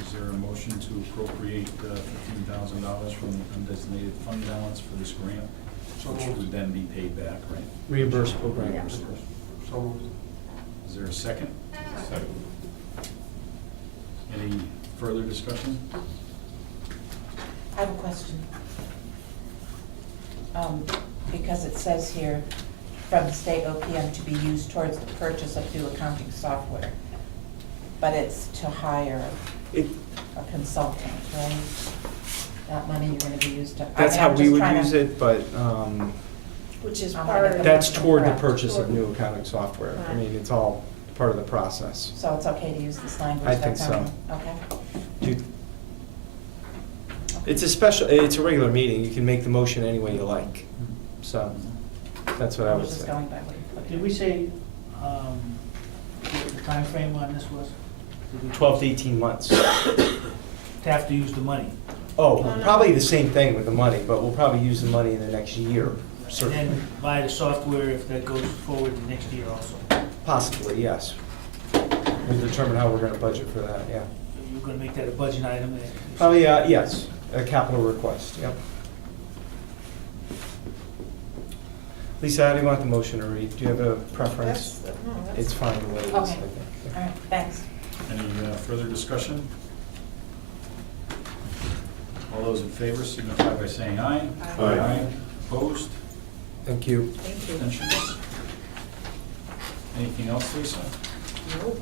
Is there a motion to appropriate $15,000 from the undesignated fund balance for this grant, which would then be paid back, right? Reimbursable grant. Reimbursable. So moved. Is there a second? Second. Any further discussion? I have a question. Because it says here, from the state OPM to be used towards the purchase of new accounting software. But it's to hire It, a consultant, right? That money you're gonna be used to. that's how we would use it, but, Which is I'm part gonna of. that's toward the Correct. purchase of new accounting software. I mean, it's all part of the process. So it's okay to use this language? I think that's so. on- Okay. You- It's a regular meeting, you can make the motion any way you like, so, that's what I I would was just say. going by what you put. Did we say, what the timeframe on this was? Did we- 12 to 18 months. To have to use the money? Oh, probably the same thing with the money, but we'll probably use the money in the next year, And certainly. then buy the software if that goes forward the next year also? Possibly, yes. We'll determine how we're gonna budget for that, yeah. You're gonna make that a budget item? Probably, yes, a capital request, yep. Lisa, how do you want the motion to read? Do you have a preference? That's It's fine the way it is, I Okay. think. All right, thanks. Any further discussion? All those in favor signify by saying aye. Aye. Opposed? Thank you. Thank you. Abstentions? Anything else, Lisa? Nope.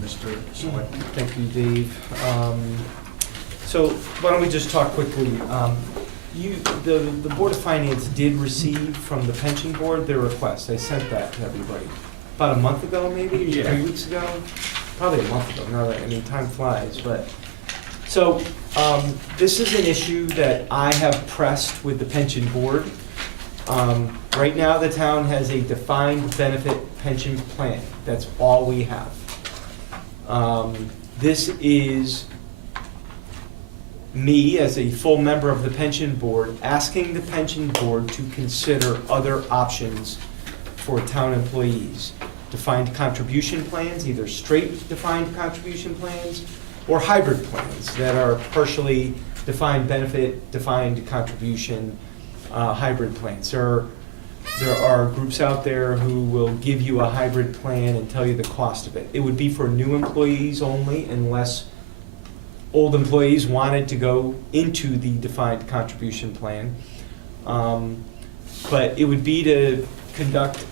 Mr. Selectman? Thank you, Dave. So why don't we just talk quickly? The Board of Finance did receive from the pension board their request. I sent that to everybody. About a month ago, maybe, Yeah. 3 weeks ago? Probably a month ago, now that, I mean, time flies, but. So, this is an issue that I have pressed with the pension board. Right now, the town has a defined benefit pension plan. That's all we have. This is me, as a full member of the pension board, asking the pension board to consider other options for town employees. Defined contribution plans, either straight defined contribution plans or hybrid plans that are partially defined benefit, defined contribution, hybrid plans. There are groups out there who will give you a hybrid plan and tell you the cost of it. It would be for new employees only unless old employees wanted to go into the defined contribution plan. But it would be to conduct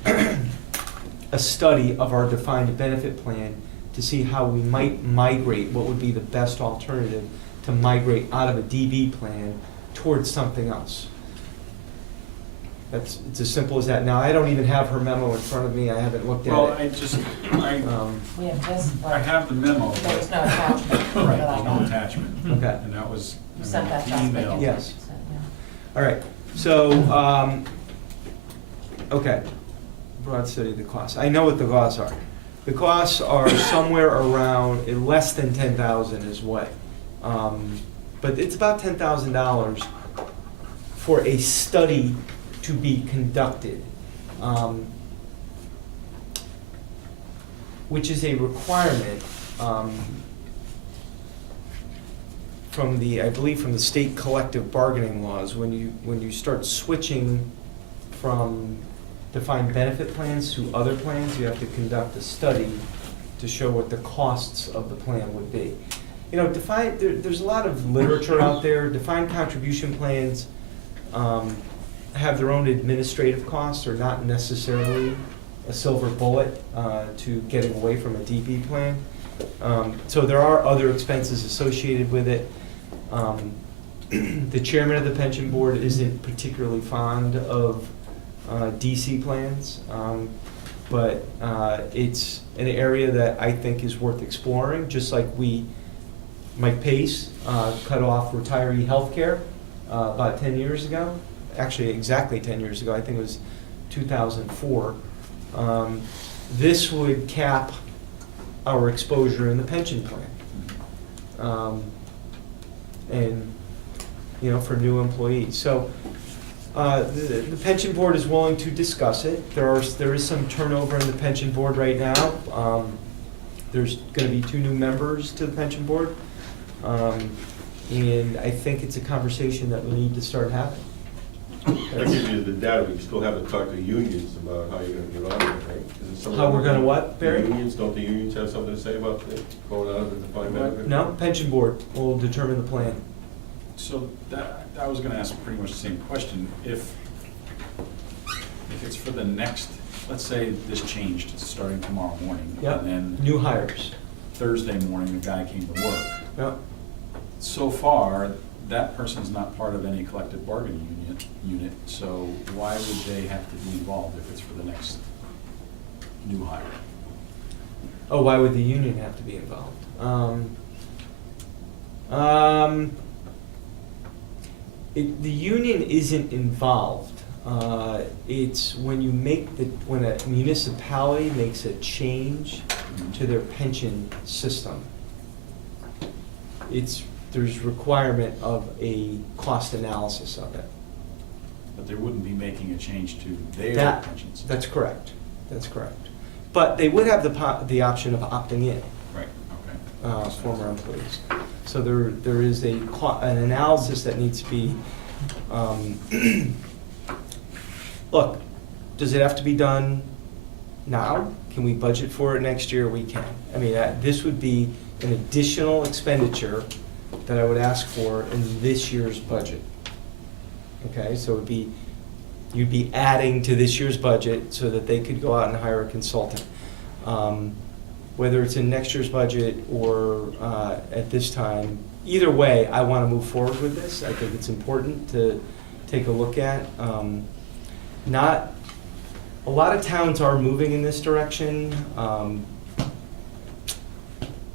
a study of our defined benefit plan to see how we might migrate, what would be the best alternative to migrate out of a DB plan towards something else. It's as simple as that. Now, I don't even have her memo in front of me, I haven't looked at Well, it. I We have this, I have the memo. there was no attachment. Right, that I there's no got. attachment. Okay. And that was, You sent that to us, email. but you- Yes. so, yeah. All right, so, okay, broad study of the costs. I know what the costs are. The costs are somewhere around, less than 10,000 is what, but it's about $10,000 for a study to be conducted, which is a requirement, from the, I believe from the state collective bargaining laws, when you start switching from defined benefit plans to other plans, you have to conduct a study to show what the costs of the plan would be. You know, there's a lot of literature out there. Defined contribution plans have their own administrative costs, or not necessarily a silver bullet to getting away from a DB plan. So there are other expenses associated with it. The chairman of the pension board isn't particularly fond of DC plans, but it's an area that I think is worth exploring, just like Mike Pace cut off retiree health care about 10 years ago, actually exactly 10 years ago, I think it was 2004. This would cap our exposure in the pension plan, and, you know, for new employees. So the pension board is willing to discuss it. There is some turnover in the pension board right now. There's going to be 2 new members to the pension board, and I think it's a conversation that we need to start having. That gives you the data, but you still haven't talked to unions about how you're gonna get on it, right? Is it something- How we're gonna what, The Barry? unions, don't the unions have something to say about going out of the defined benefit? No, pension board will determine the plan. So that, I was gonna ask pretty much the same question. If it's for the next, let's say this changed starting tomorrow morning. Yep. And then New hires. Thursday morning, the guy came to work. Yep. So far, that person's not part of any collective bargaining unit, so why would they have to be involved if it's for the next new hire? Oh, why would the union have to be involved? The union isn't involved. It's when when a municipality makes a change to their pension system, there's requirement of a cost analysis of it. But they wouldn't be making a change to their That- pensions. That's correct, that's correct. But they would have the option of opting in, Right, okay. former employees. So there is an analysis that needs to be look, does it have to be done now? Can we budget for it next year? We can. I mean, this would be an additional expenditure that I would ask for in this year's budget. Okay, so it'd be, you'd be adding to this year's budget so that they could go out and hire a consultant. Whether it's in next year's budget or at this time, either way, I want to move forward with this. I think it's important to take a look at. Not, a lot of towns are moving in this direction.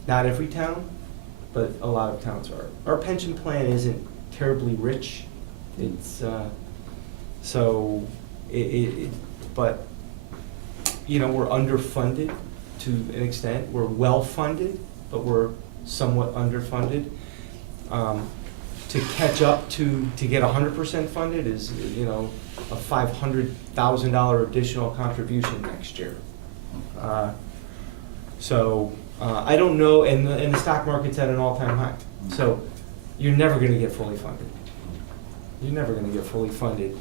Not every town, but a lot of towns are. Our pension plan isn't terribly rich. It's, but, you know, we're underfunded to an extent. We're well-funded, but we're somewhat underfunded. To catch up to get 100% funded is, you know, a $500,000 additional contribution next year. I don't know, and the stock market's at an all-time high. So you're never gonna get fully funded. You're never gonna get fully funded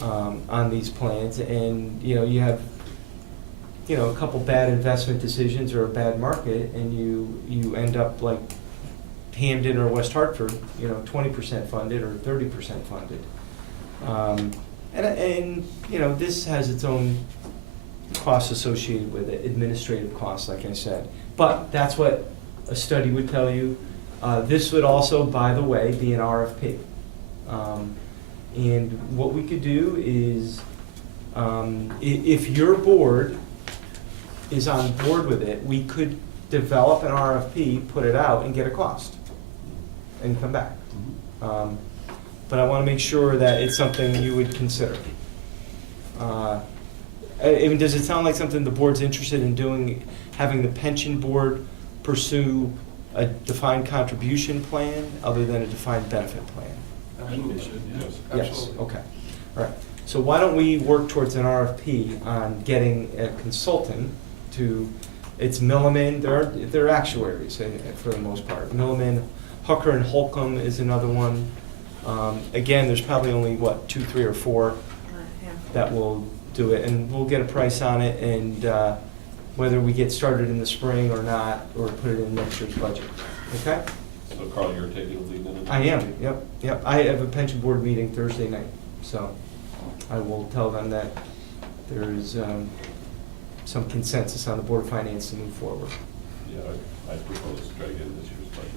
on these plans, and, you know, you have, you know, a couple bad investment decisions or a bad market, and you end up like Hamden or West Hartford, you know, 20% funded or 30% funded. And you know, this has its own costs associated with it, administrative costs, like I said. But that's what a study would tell you. This would also, by the way, be an RFP. And what we could do is, if your board is on board with it, we could develop an RFP, put it out, and get a cost, and come back. But I want to make sure that it's something you would consider. I mean, does it sound like something the board's interested in doing, having the pension board pursue a defined contribution plan other than a defined benefit plan? I think they should, yes. Yes, Absolutely. okay. All right. So why don't we work towards an RFP on getting a consultant to, it's Milliman, they're actuaries for the most part. Milliman, Hooker and Holcomb is another one. Again, there's probably only, what, 2, 3, or 4 that will do it, and we'll get a price on it, and whether we get started in the spring or not, or put it in next year's budget. Okay? So Carl, you're taking the lead then? I am, yep. I have a pension board meeting Thursday night, so I will tell them that there is some consensus on the Board of Finance to move forward. Yeah, I propose to try to get in this year's budget.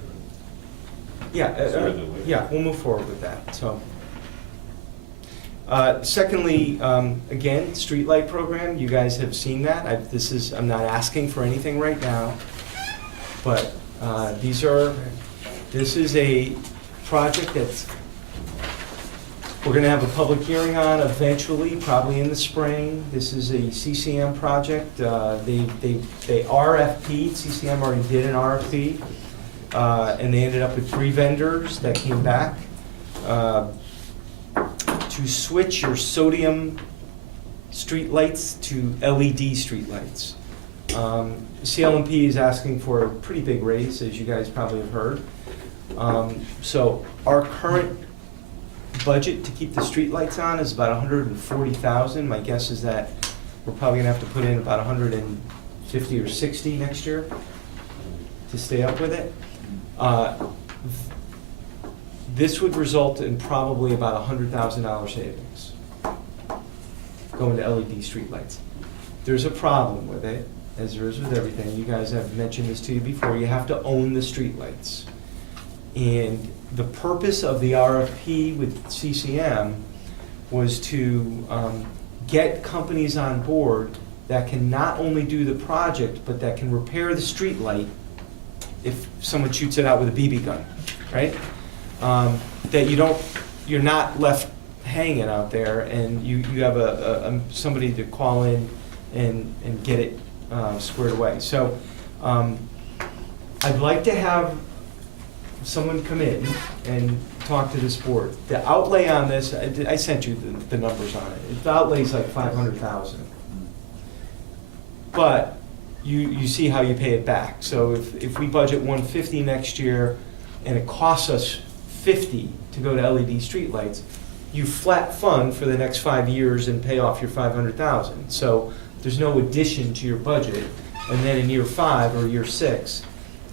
Yeah, Sooner than later. yeah, we'll move forward with that, so. Secondly, again, streetlight program, you guys have seen that. I'm not asking for anything right now, but this is a project that's, we're gonna have a public hearing on eventually, probably in the spring. This is a CCM project. They RFP'd, CCM already did an RFP, and they ended up with 3 vendors that came back. To switch your sodium streetlights to LED streetlights. CLMP is asking for a pretty big raise, as you guys probably have heard. So our current budget to keep the streetlights on is about $140,000. My guess is that we're probably gonna have to put in about 150 or 60 next year to stay up with it. This would result in probably about $100,000 savings going to LED streetlights. There's a problem with it, as there is with everything. You guys have mentioned this to you before. You have to own the streetlights. And the purpose of the RFP with CCM was to get companies on board that can not only do the project, but that can repair the streetlight if someone shoots it out with a BB gun, right? That you're not left hanging out there, and you have somebody to call in and get it squared away. So I'd like to have someone come in and talk to this board. The outlay on this, I sent you the numbers on it. The outlay is like $500,000. But you see how you pay it back. So if we budget $150 next year and it costs us $50 to go to LED streetlights, you flat fund for the next 5 years and pay off your 500,000. So there's no addition to your budget, and then in year 5 or year 6,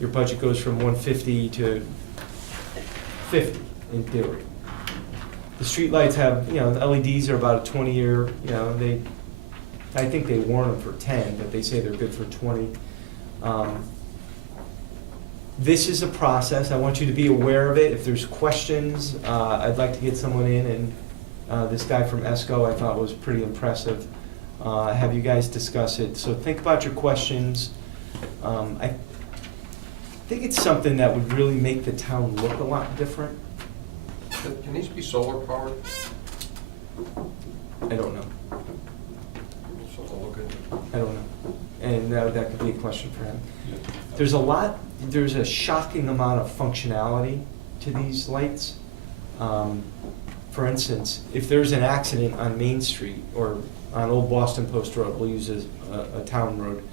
your budget goes from 150 to 50 in theory. The streetlights have, the LEDs are about a 20-year, I think they warn them for 10, but they say they're good for 20. This is a process. I want you to be aware of it. If there's questions, I'd like to get someone in, and this guy from ESCO I thought was pretty impressive. Have you guys discuss it. So think about your questions. I think it's something that would really make the town look a lot different. Can these be solar powered? I don't know. Something to look into. I don't know. And that could be a question for him. There's a shocking amount of functionality to these lights. For instance, if there's an accident on Main Street or on Old Boston Post Road, we'll use a town road,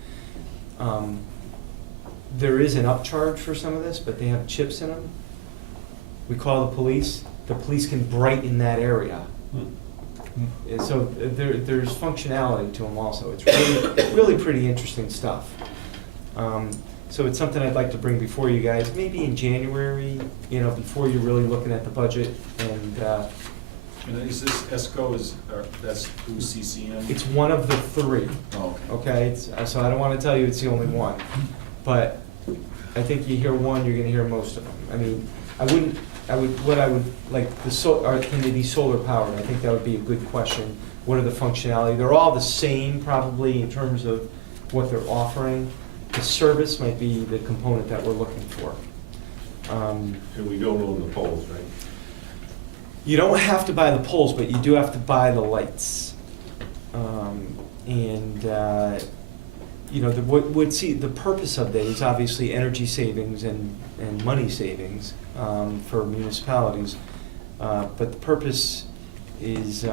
there is an upcharge for some of this, but they have chips in them. We call the police can brighten that area. And so there's functionality to them also. It's really pretty interesting stuff. So it's something I'd like to bring before you guys, maybe in January, before you're really looking at the budget. And is this ESCO, that's through CCM? it's one of the 3. Oh, Okay, so I don't want to tell you it's the only one, but I think you hear one, you're going to hear most of them. I mean, what I would like, can they be solar powered? I think that would be a good question. What are the functionality? They're all the same probably in terms of what they're offering. The service might be the component that we're looking for. And we don't own the poles, right? You don't have to buy the poles, but you do have to buy the lights. The purpose of that is obviously energy savings and money savings for municipalities. But the purpose is,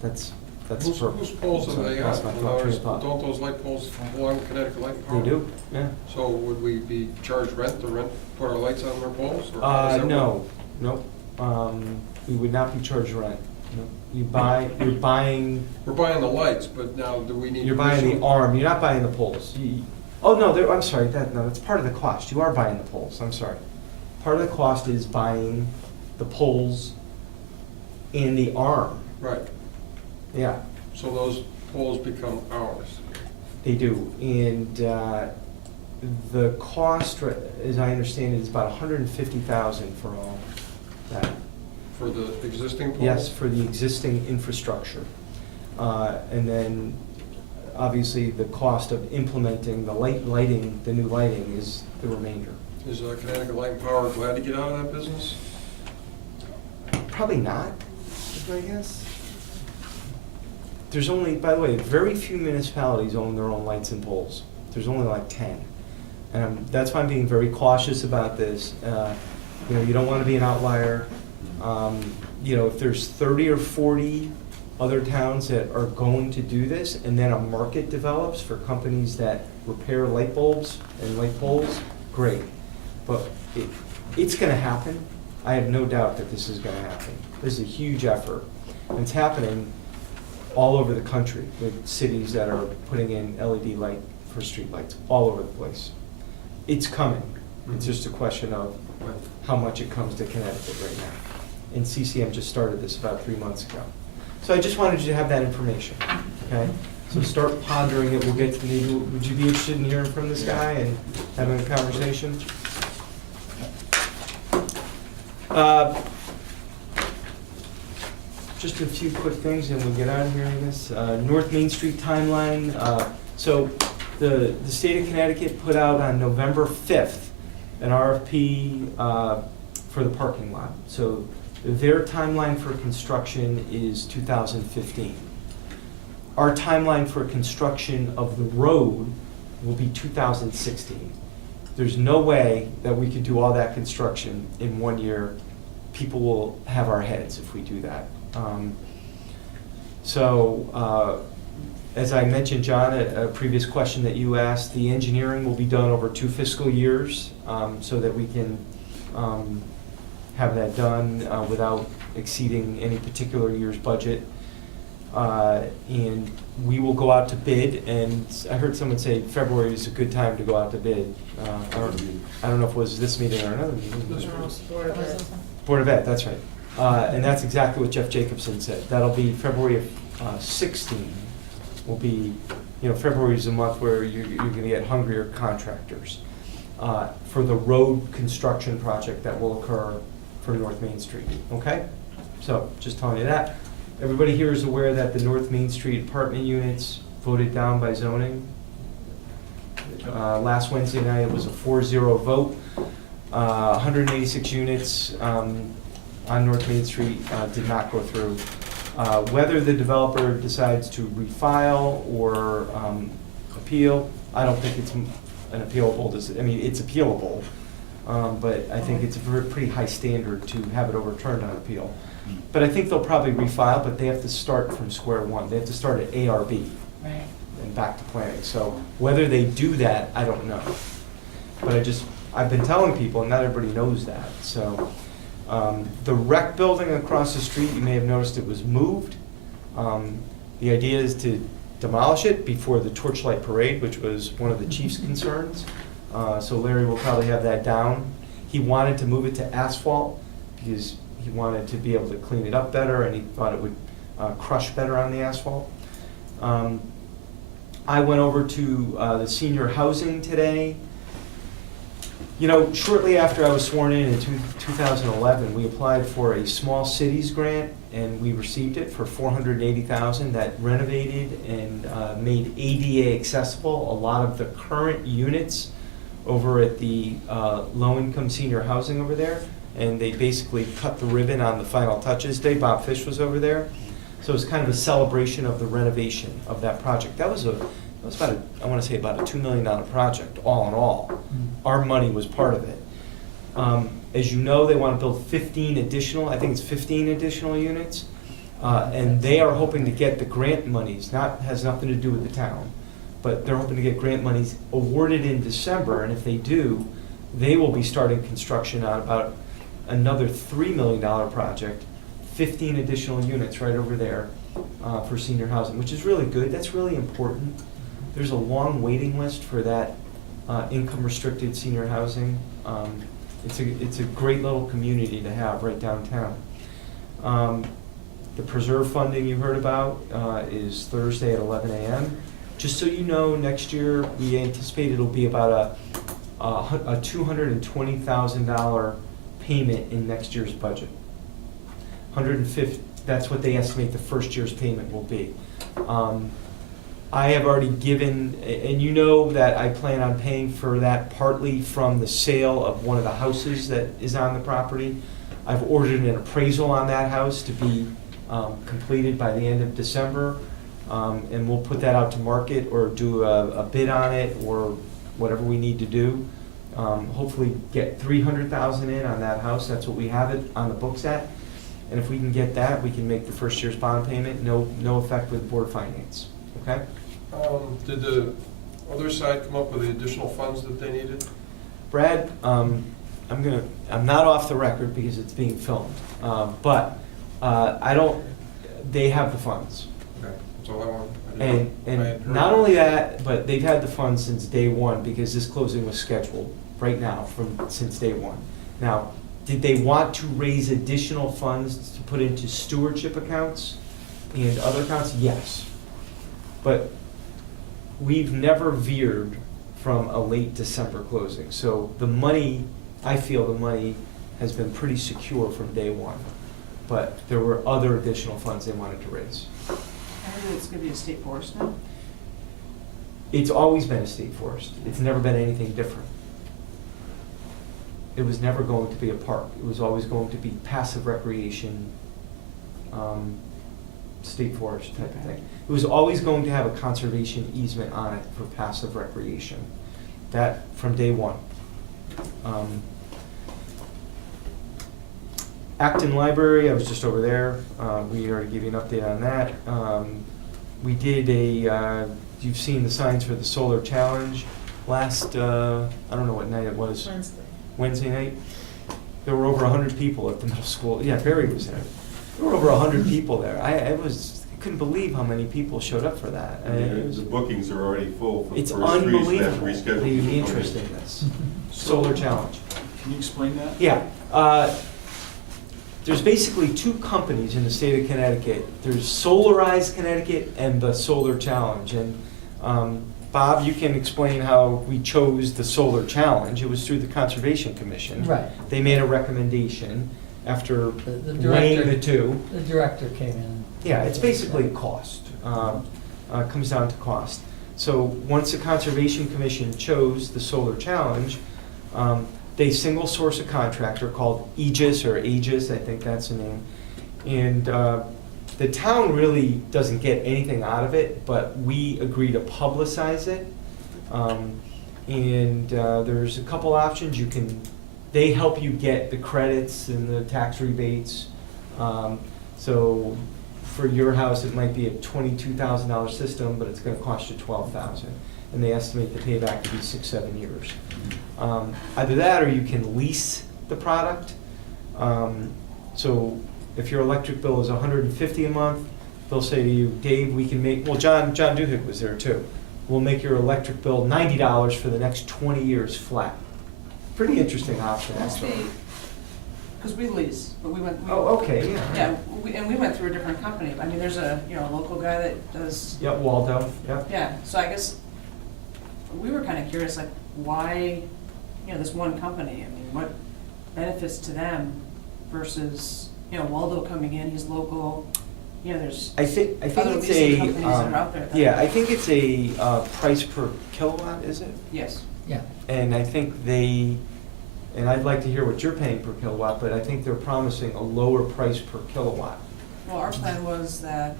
that's the purpose. Whose poles are they Lost my on? train of thought. Don't those light poles belong to Connecticut Light Power? They do, yeah. So would we be charged rent to put our lights on their poles? Or how does that No, work? nope. We would not be charged rent. No. You're buying, We're buying the lights, but now do we need? you're buying the additional- arm, you're not buying the poles. I'm sorry, that's part of the cost. You are buying the poles, I'm sorry. Part of the cost is buying the poles and the arm. Right, Yeah, so those poles become ours. they do. And the cost, as I understand it, is about $150,000 for all that. For the existing poles? Yes, for the existing infrastructure. And then, obviously, the cost of implementing the lighting, the new lighting is the remainder. Is Connecticut Light Power glad to get out of that business? Probably not, I guess. There's only, by the way, very few municipalities own their own lights and poles. There's only like 10. And that's why I'm being very cautious about this. You don't want to be an outlier. If there's 30 or 40 other towns that are going to do this, and then a market develops for companies that repair light bulbs and light poles, great. But it's going to happen. I have no doubt that this is going to happen. This is a huge effort. And it's happening all over the country with cities that are putting in LED light for streetlights all over the place. It's coming. It's just a question of how much it comes to Connecticut right now. And CCM just started this about 3 months ago. So I just wanted you to have that information, okay? So start pondering it. We'll get to maybe, would you be interested in hearing from this guy and having a conversation? Just a few quick things and we'll get out of here, I guess. North Main Street timeline. So the state of Connecticut put out on November 5th an RFP for the parking lot. So their timeline for construction is 2015. Our timeline for construction of the road will be 2016. There's no way that we could do all that construction in 1 year. People will have our heads if we do that. As I mentioned, John, a previous question that you asked, the engineering will be done over 2 fiscal years so that we can have that done without exceeding any particular year's budget. And we will go out to bid, and I heard someone say February is a good time to go out to bid. I don't know if it was this meeting or another meeting. Board of Ed. Board of Ed, that's right. And that's exactly what Jeff Jacobson said. That'll be February of 16 will be, February is a month where you're gonna get hungrier contractors for the road construction project that will occur for North Main Street, okay? So, just telling you that. Everybody here is aware that the North Main Street apartment units voted down by zoning. Last Wednesday night, it was a 4-0 vote. 186 units on North Main Street did not go through. Whether the developer decides to refile or appeal, I don't think it's an appealable, it's appealable, but I think it's a pretty high standard to have it overturned on appeal. But I think they'll probably refile, but they have to start from square one. They have to start at ARB Right. and back to planning. So whether they do that, I don't know. But I've been telling people, and not everybody knows that. So the rec building across the street, you may have noticed it was moved. The idea is to demolish it before the Torchlight Parade, which was one of the chief's concerns. So Larry will probably have that down. He wanted to move it to asphalt because he wanted to be able to clean it up better, and he thought it would crush better on the asphalt. I went over to the senior housing today. Shortly after I was sworn in 2011, we applied for a small cities grant, and we received it for $480,000 that renovated and made ADA accessible a lot of the current units over at the low-income senior housing over there. And they basically cut the ribbon on the final touches day. Bob Fish was over there. So it was kind of a celebration of the renovation of that project. That was about I want to say about a $2 million project, all in all. Our money was part of it. As you know, they want to build 15 additional units. And they are hoping to get the grant monies, has nothing to do with the town, but they're hoping to get grant monies awarded in December. And if they do, they will be starting construction on about another $3 million project, 15 additional units right over there for senior housing, which is really good. That's really important. There's a long waiting list for that income-restricted senior housing. It's a great little community to have right downtown. The preserve funding you heard about is Thursday at 11 a.m. Just so you know, next year we anticipate it'll be about a $220,000 payment in next year's budget. 150. That's what they estimate the first year's payment will be. I have already given, and you know that I plan on paying for that partly from the sale of one of the houses that is on the property. I've ordered an appraisal on that house to be completed by the end of December, and we'll put that out to market or do a bid on it or whatever we need to do. Hopefully get $300,000 in on that house. That's what we have it on the books at. And if we can get that, we can make the first year's bond payment, no effect with board finance, okay? Did the other side come up with the additional funds that they needed? Brad, I'm not off the record because it's being filmed, but they have the funds. Okay, that's all I wanted. And not only that, but they've had the funds since day one because this closing was scheduled right now since day one. Now, did they want to raise additional funds to put into stewardship accounts and other accounts? Yes. But we've never veered from a late December closing. So I feel the money has been pretty secure from day one. But there were other additional funds they wanted to raise. I think it's gonna be a state forest now. It's always been a state forest. It's never been anything different. It was never going to be a park. It was always going to be passive recreation, state forest type of thing. It was always going to have a conservation easement on it for passive recreation. That from day one. Acton Library, I was just over there. We already gave you an update on that. We did you've seen the signs for the Solar Challenge last, I don't know what night it was. Wednesday. Wednesday night. There were over 100 people at the middle school. Yeah, Barry was there. There were over 100 people there. I couldn't believe how many people showed up for that. I mean, it was- The bookings are already full for the It's first three, so they have to unbelievable reschedule. that you'd be interested in this. Solar Challenge. Can you explain that? Yeah. There's basically two companies in the state of Connecticut. There's Solarize Connecticut and the Solar Challenge. And Bob, you can explain how we chose the Solar Challenge. It was through the Conservation Commission. Right. They made a recommendation after The weighing director- the two. The director came in. Yeah, it's basically cost. Comes down to cost. So once the Conservation Commission chose the Solar Challenge, they single source a contractor called Aegis, I think that's the name. And the town really doesn't get anything out of it, but we agree to publicize it. And there's a couple options. They help you get the credits and the tax rebates. So for your house, it might be a $22,000 system, but it's gonna cost you $12,000. And they estimate the payback to be 6-7 years. Either that or you can lease the product. So if your electric bill is $150 a month, they'll say to you, Dave, we can make, well, John Duhigg was there too. We'll make your electric bill $90 for the next 20 years flat. Pretty interesting option, actually. Because we lease, but we went. Oh, okay, yeah. Yeah, and we went through a different company. I mean, there's a, local guy that does. Yep, Waldo, yep. Yeah, so I guess we were kind of curious, like, why, this one company? I mean, what benefits to them versus, Waldo coming in, he's local, there's I think other it's leasing a, companies that are out there. yeah, I think it's a price per kilowatt, is it? Yes. Yeah. And I think and I'd like to hear what you're paying per kilowatt, but I think they're promising a lower price per kilowatt. Well, our plan was that,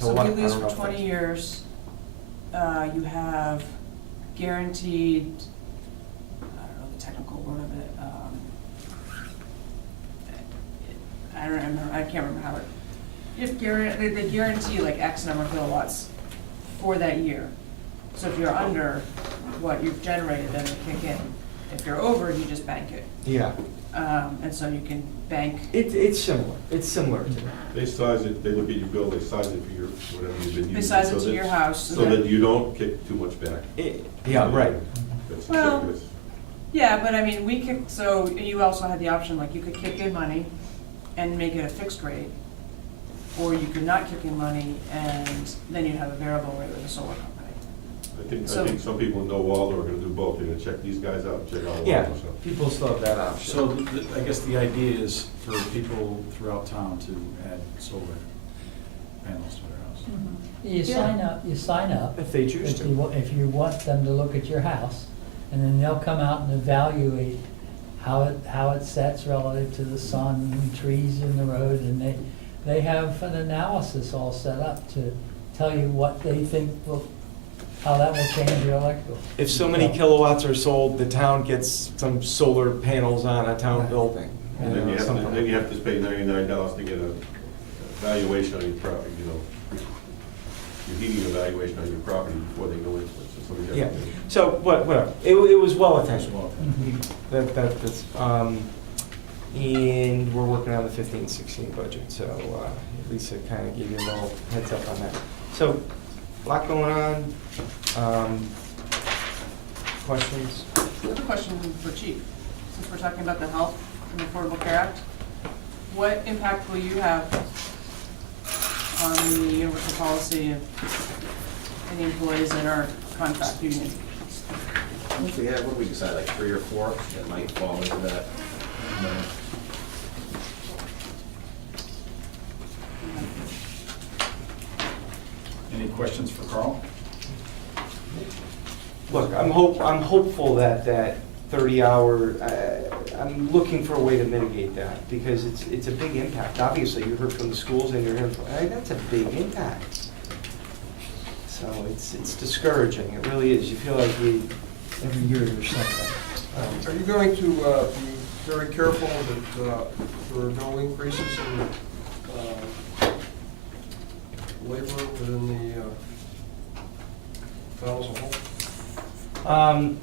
Kilowatt, so I we lease don't know for if 20 that's- years. You have guaranteed, I don't know the technical word of it. I don't remember, I can't remember how it, they guarantee like X number of kilowatts for that year. So if you're under what you've generated, then they kick in. If you're over, you just bank it. Yeah, And so you can bank. it's similar to that. They size it, they look at your bill, they size it for your, whatever you've been using. They size so it to that- your house. So that you don't kick too much back. Yeah, right. That's Well, exactly this. Yeah, but I mean, we kicked, so you also had the option, like, you could kick in money and make it a fixed rate, or you could not kick in money and then you'd have a variable rate with a solar company. I So- think some people know Waldo are gonna do both, they're gonna check these guys out, check out Waldo, Yeah, so. people still have that option. So I guess the idea is for people throughout town to add solar panels to their house. You sign up. If they choose to. If you want them to look at your house, and then they'll come out and evaluate how it sets relative to the sun and trees in the road, and they have an analysis all set up to tell you what they think how that will change your electrical. If so many kilowatts are sold, the town gets some solar panels on a town building. And then you have something to, like then you have to pay $99 to get a valuation on your property, your heating evaluation on your property before they go into it, so somebody's got Yeah, to. so, whatever, it was well attended. Well attended. That's, and we're working on the 15-16 budget, so, Lisa kind of gave you a little heads up on that. So, a lot going on, questions? I have a question for Chief, since we're talking about the Health and Affordable Care Act. What impact will you have on the universal policy of any employees that are contract union? I think we have, what did we decide, like 3 or 4 that might fall into that? Any questions for Carl? Look, I'm hopeful that 30-hour, I'm looking for a way to mitigate that, because it's a big impact. Obviously, you heard from the schools and you're hearing, that's a big impact. So it's discouraging, it really is. You feel like every year there's something. Are you going to be very careful that there are no increases in labor within the town as a whole?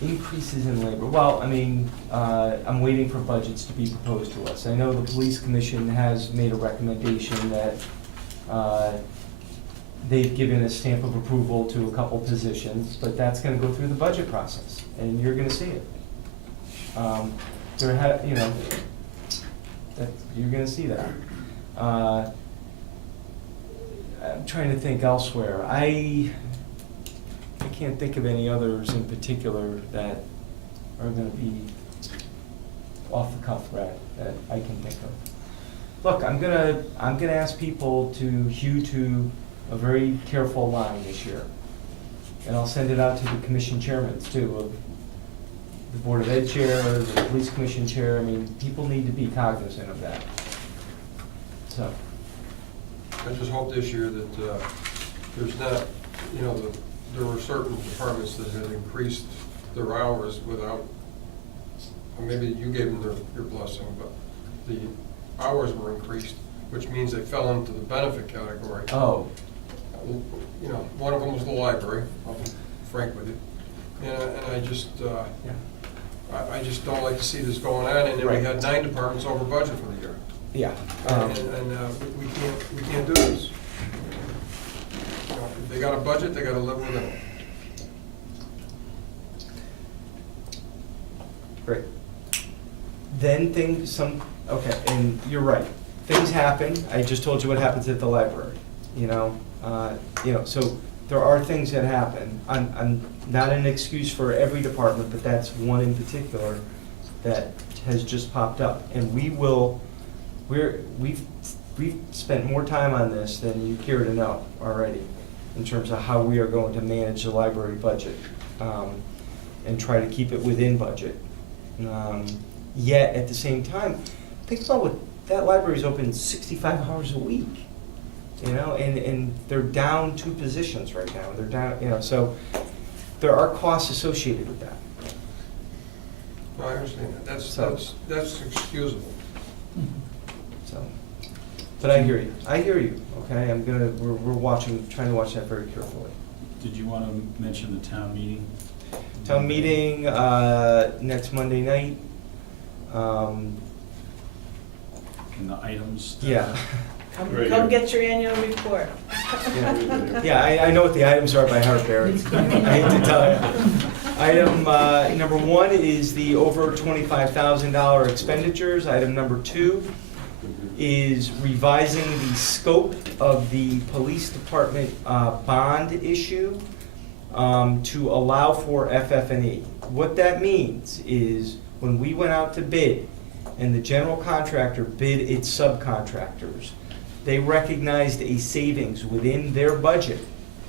Increases in labor, well, I mean, I'm waiting for budgets to be proposed to us. I know the police commission has made a recommendation that, they've given a stamp of approval to a couple positions, but that's gonna go through the budget process, and you're gonna see it. You know, that, you're gonna see that. I'm trying to think elsewhere. I can't think of any others in particular that are gonna be off the cuff, Brad, that I can think of. Look, I'm gonna ask people to hew to a very careful line this year. And I'll send it out to the commission chairmans too, of the Board of Ed chair, the police commission chair. I mean, people need to be cognizant of that. So, I just hope this year that there's not, you know, there were certain departments that had increased their hours without, or maybe you gave them your blessing, but the hours were increased, which means they fell into the benefit category. oh, You know, one of them was the library, I'll be frank with you. And I just, yeah, I just don't like to see this going on, and then we Right. had 9 departments over budget for the year. yeah. We can't do this. You know, if they got a budget, they gotta live within it. Great. Then okay, and you're right, things happen, I just told you what happens at the library, you know? So there are things that happen. I'm not an excuse for every department, but that's one in particular that has just popped up. And we've spent more time on this than you care to know already, in terms of how we are going to manage the library budget, and try to keep it within budget. Yet, at the same time, think about what, that library's open 65 hours a week, you know, and they're down 2 positions right now. They're down, you know, so there are costs associated with that. No, I understand that. That's excusable. So, but I hear you. Okay, we're trying to watch that very carefully. Did you want to mention the town meeting? Town meeting, next Monday night. And the items? Yeah. Come get your annual report. Yeah, I know what the items are by heart, Barry. I hate to tell you. Item number 1 is the over $25,000 expenditures. Item number 2 is revising the scope of the police department bond issue to allow for FF&E. What that means is when we went out to bid and the general contractor bid its subcontractors, they recognized a savings within their budget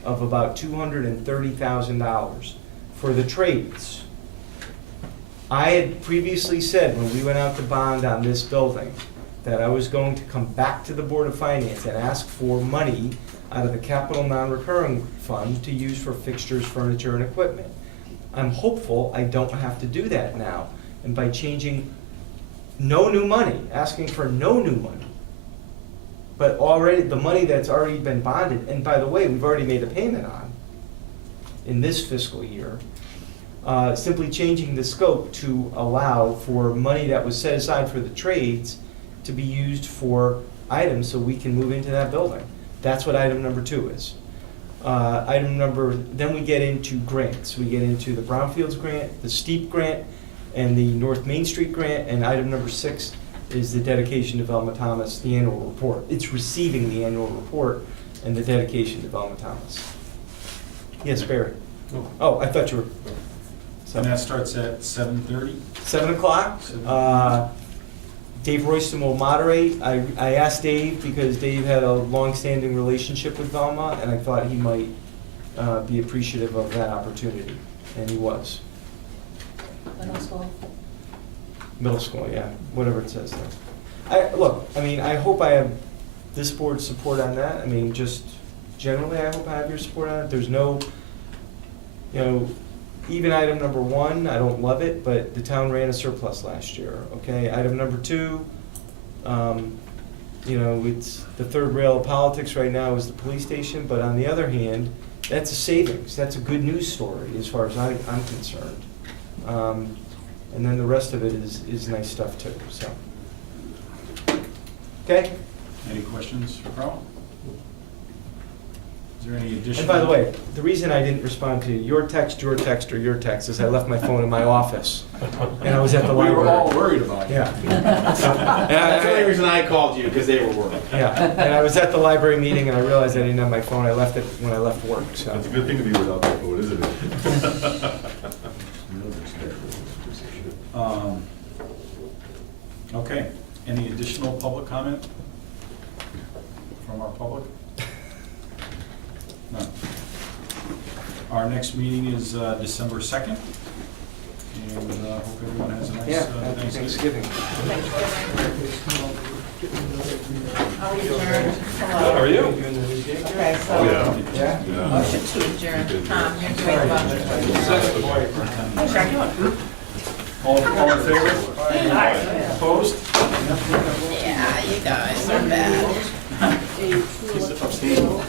of about $230,000 for the trades. I had previously said when we went out to bond on this building that I was going to come back to the Board of Finance and ask for money out of the capital non-recurring fund to use for fixtures, furniture, and equipment. I'm hopeful I don't have to do that now. And by changing no new money, asking for no new money, but already, the money that's already been bonded, and by the way, we've already made a payment on in this fiscal year, simply changing the scope to allow for money that was set aside for the trades to be used for items so we can move into that building. That's what item number 2 is. Then we get into grants. We get into the Brownfields grant, the STEEP grant, and the North Main Street grant, and item number 6 is the dedication to Velma Thomas, the annual report. It's receiving the annual report and the dedication to Velma Thomas. Yes, Barry? Oh, I thought you were. And that starts at 7:30? 7 o'clock. Dave Royston will moderate. I asked Dave because Dave had a long-standing relationship with Velma, and I thought he might be appreciative of that opportunity, and he was. Middle school. Middle school, yeah, whatever it says there. I hope I have this board's support on that. I mean, just generally, I hope I have your support on it. There's no, even item number 1, I don't love it, but the town ran a surplus last year, okay? Item number 2, it's the third rail of politics right now is the police station, but on the other hand, that's a savings. That's a good news story as far as I'm concerned. And then the rest of it is nice stuff too, so. Okay? Any questions for Carl? Is there any additional? And by the way, the reason I didn't respond to your text, or your text, is I left my phone in my office. And I was at the We library. were all worried about you. Yeah. That's the only reason I called you, because they were worried. Yeah, and I was at the library meeting and I realized I didn't have my phone. I left it when I left work, so. It's a good thing to be without that vote, isn't it? Okay, any additional public comment from our public? None. Our next meeting is December 2nd, and hope everyone has a nice Yeah, happy Thanksgiving. Thanksgiving. Are we adjourned? How are you? Okay, so. Oh, yeah. Yeah? Yeah. Motion to adjourn. Tom, you're doing the motion to adjourn. Sure, you want? All in favor? Opposed? Yeah, you guys are bad. He's abstaining.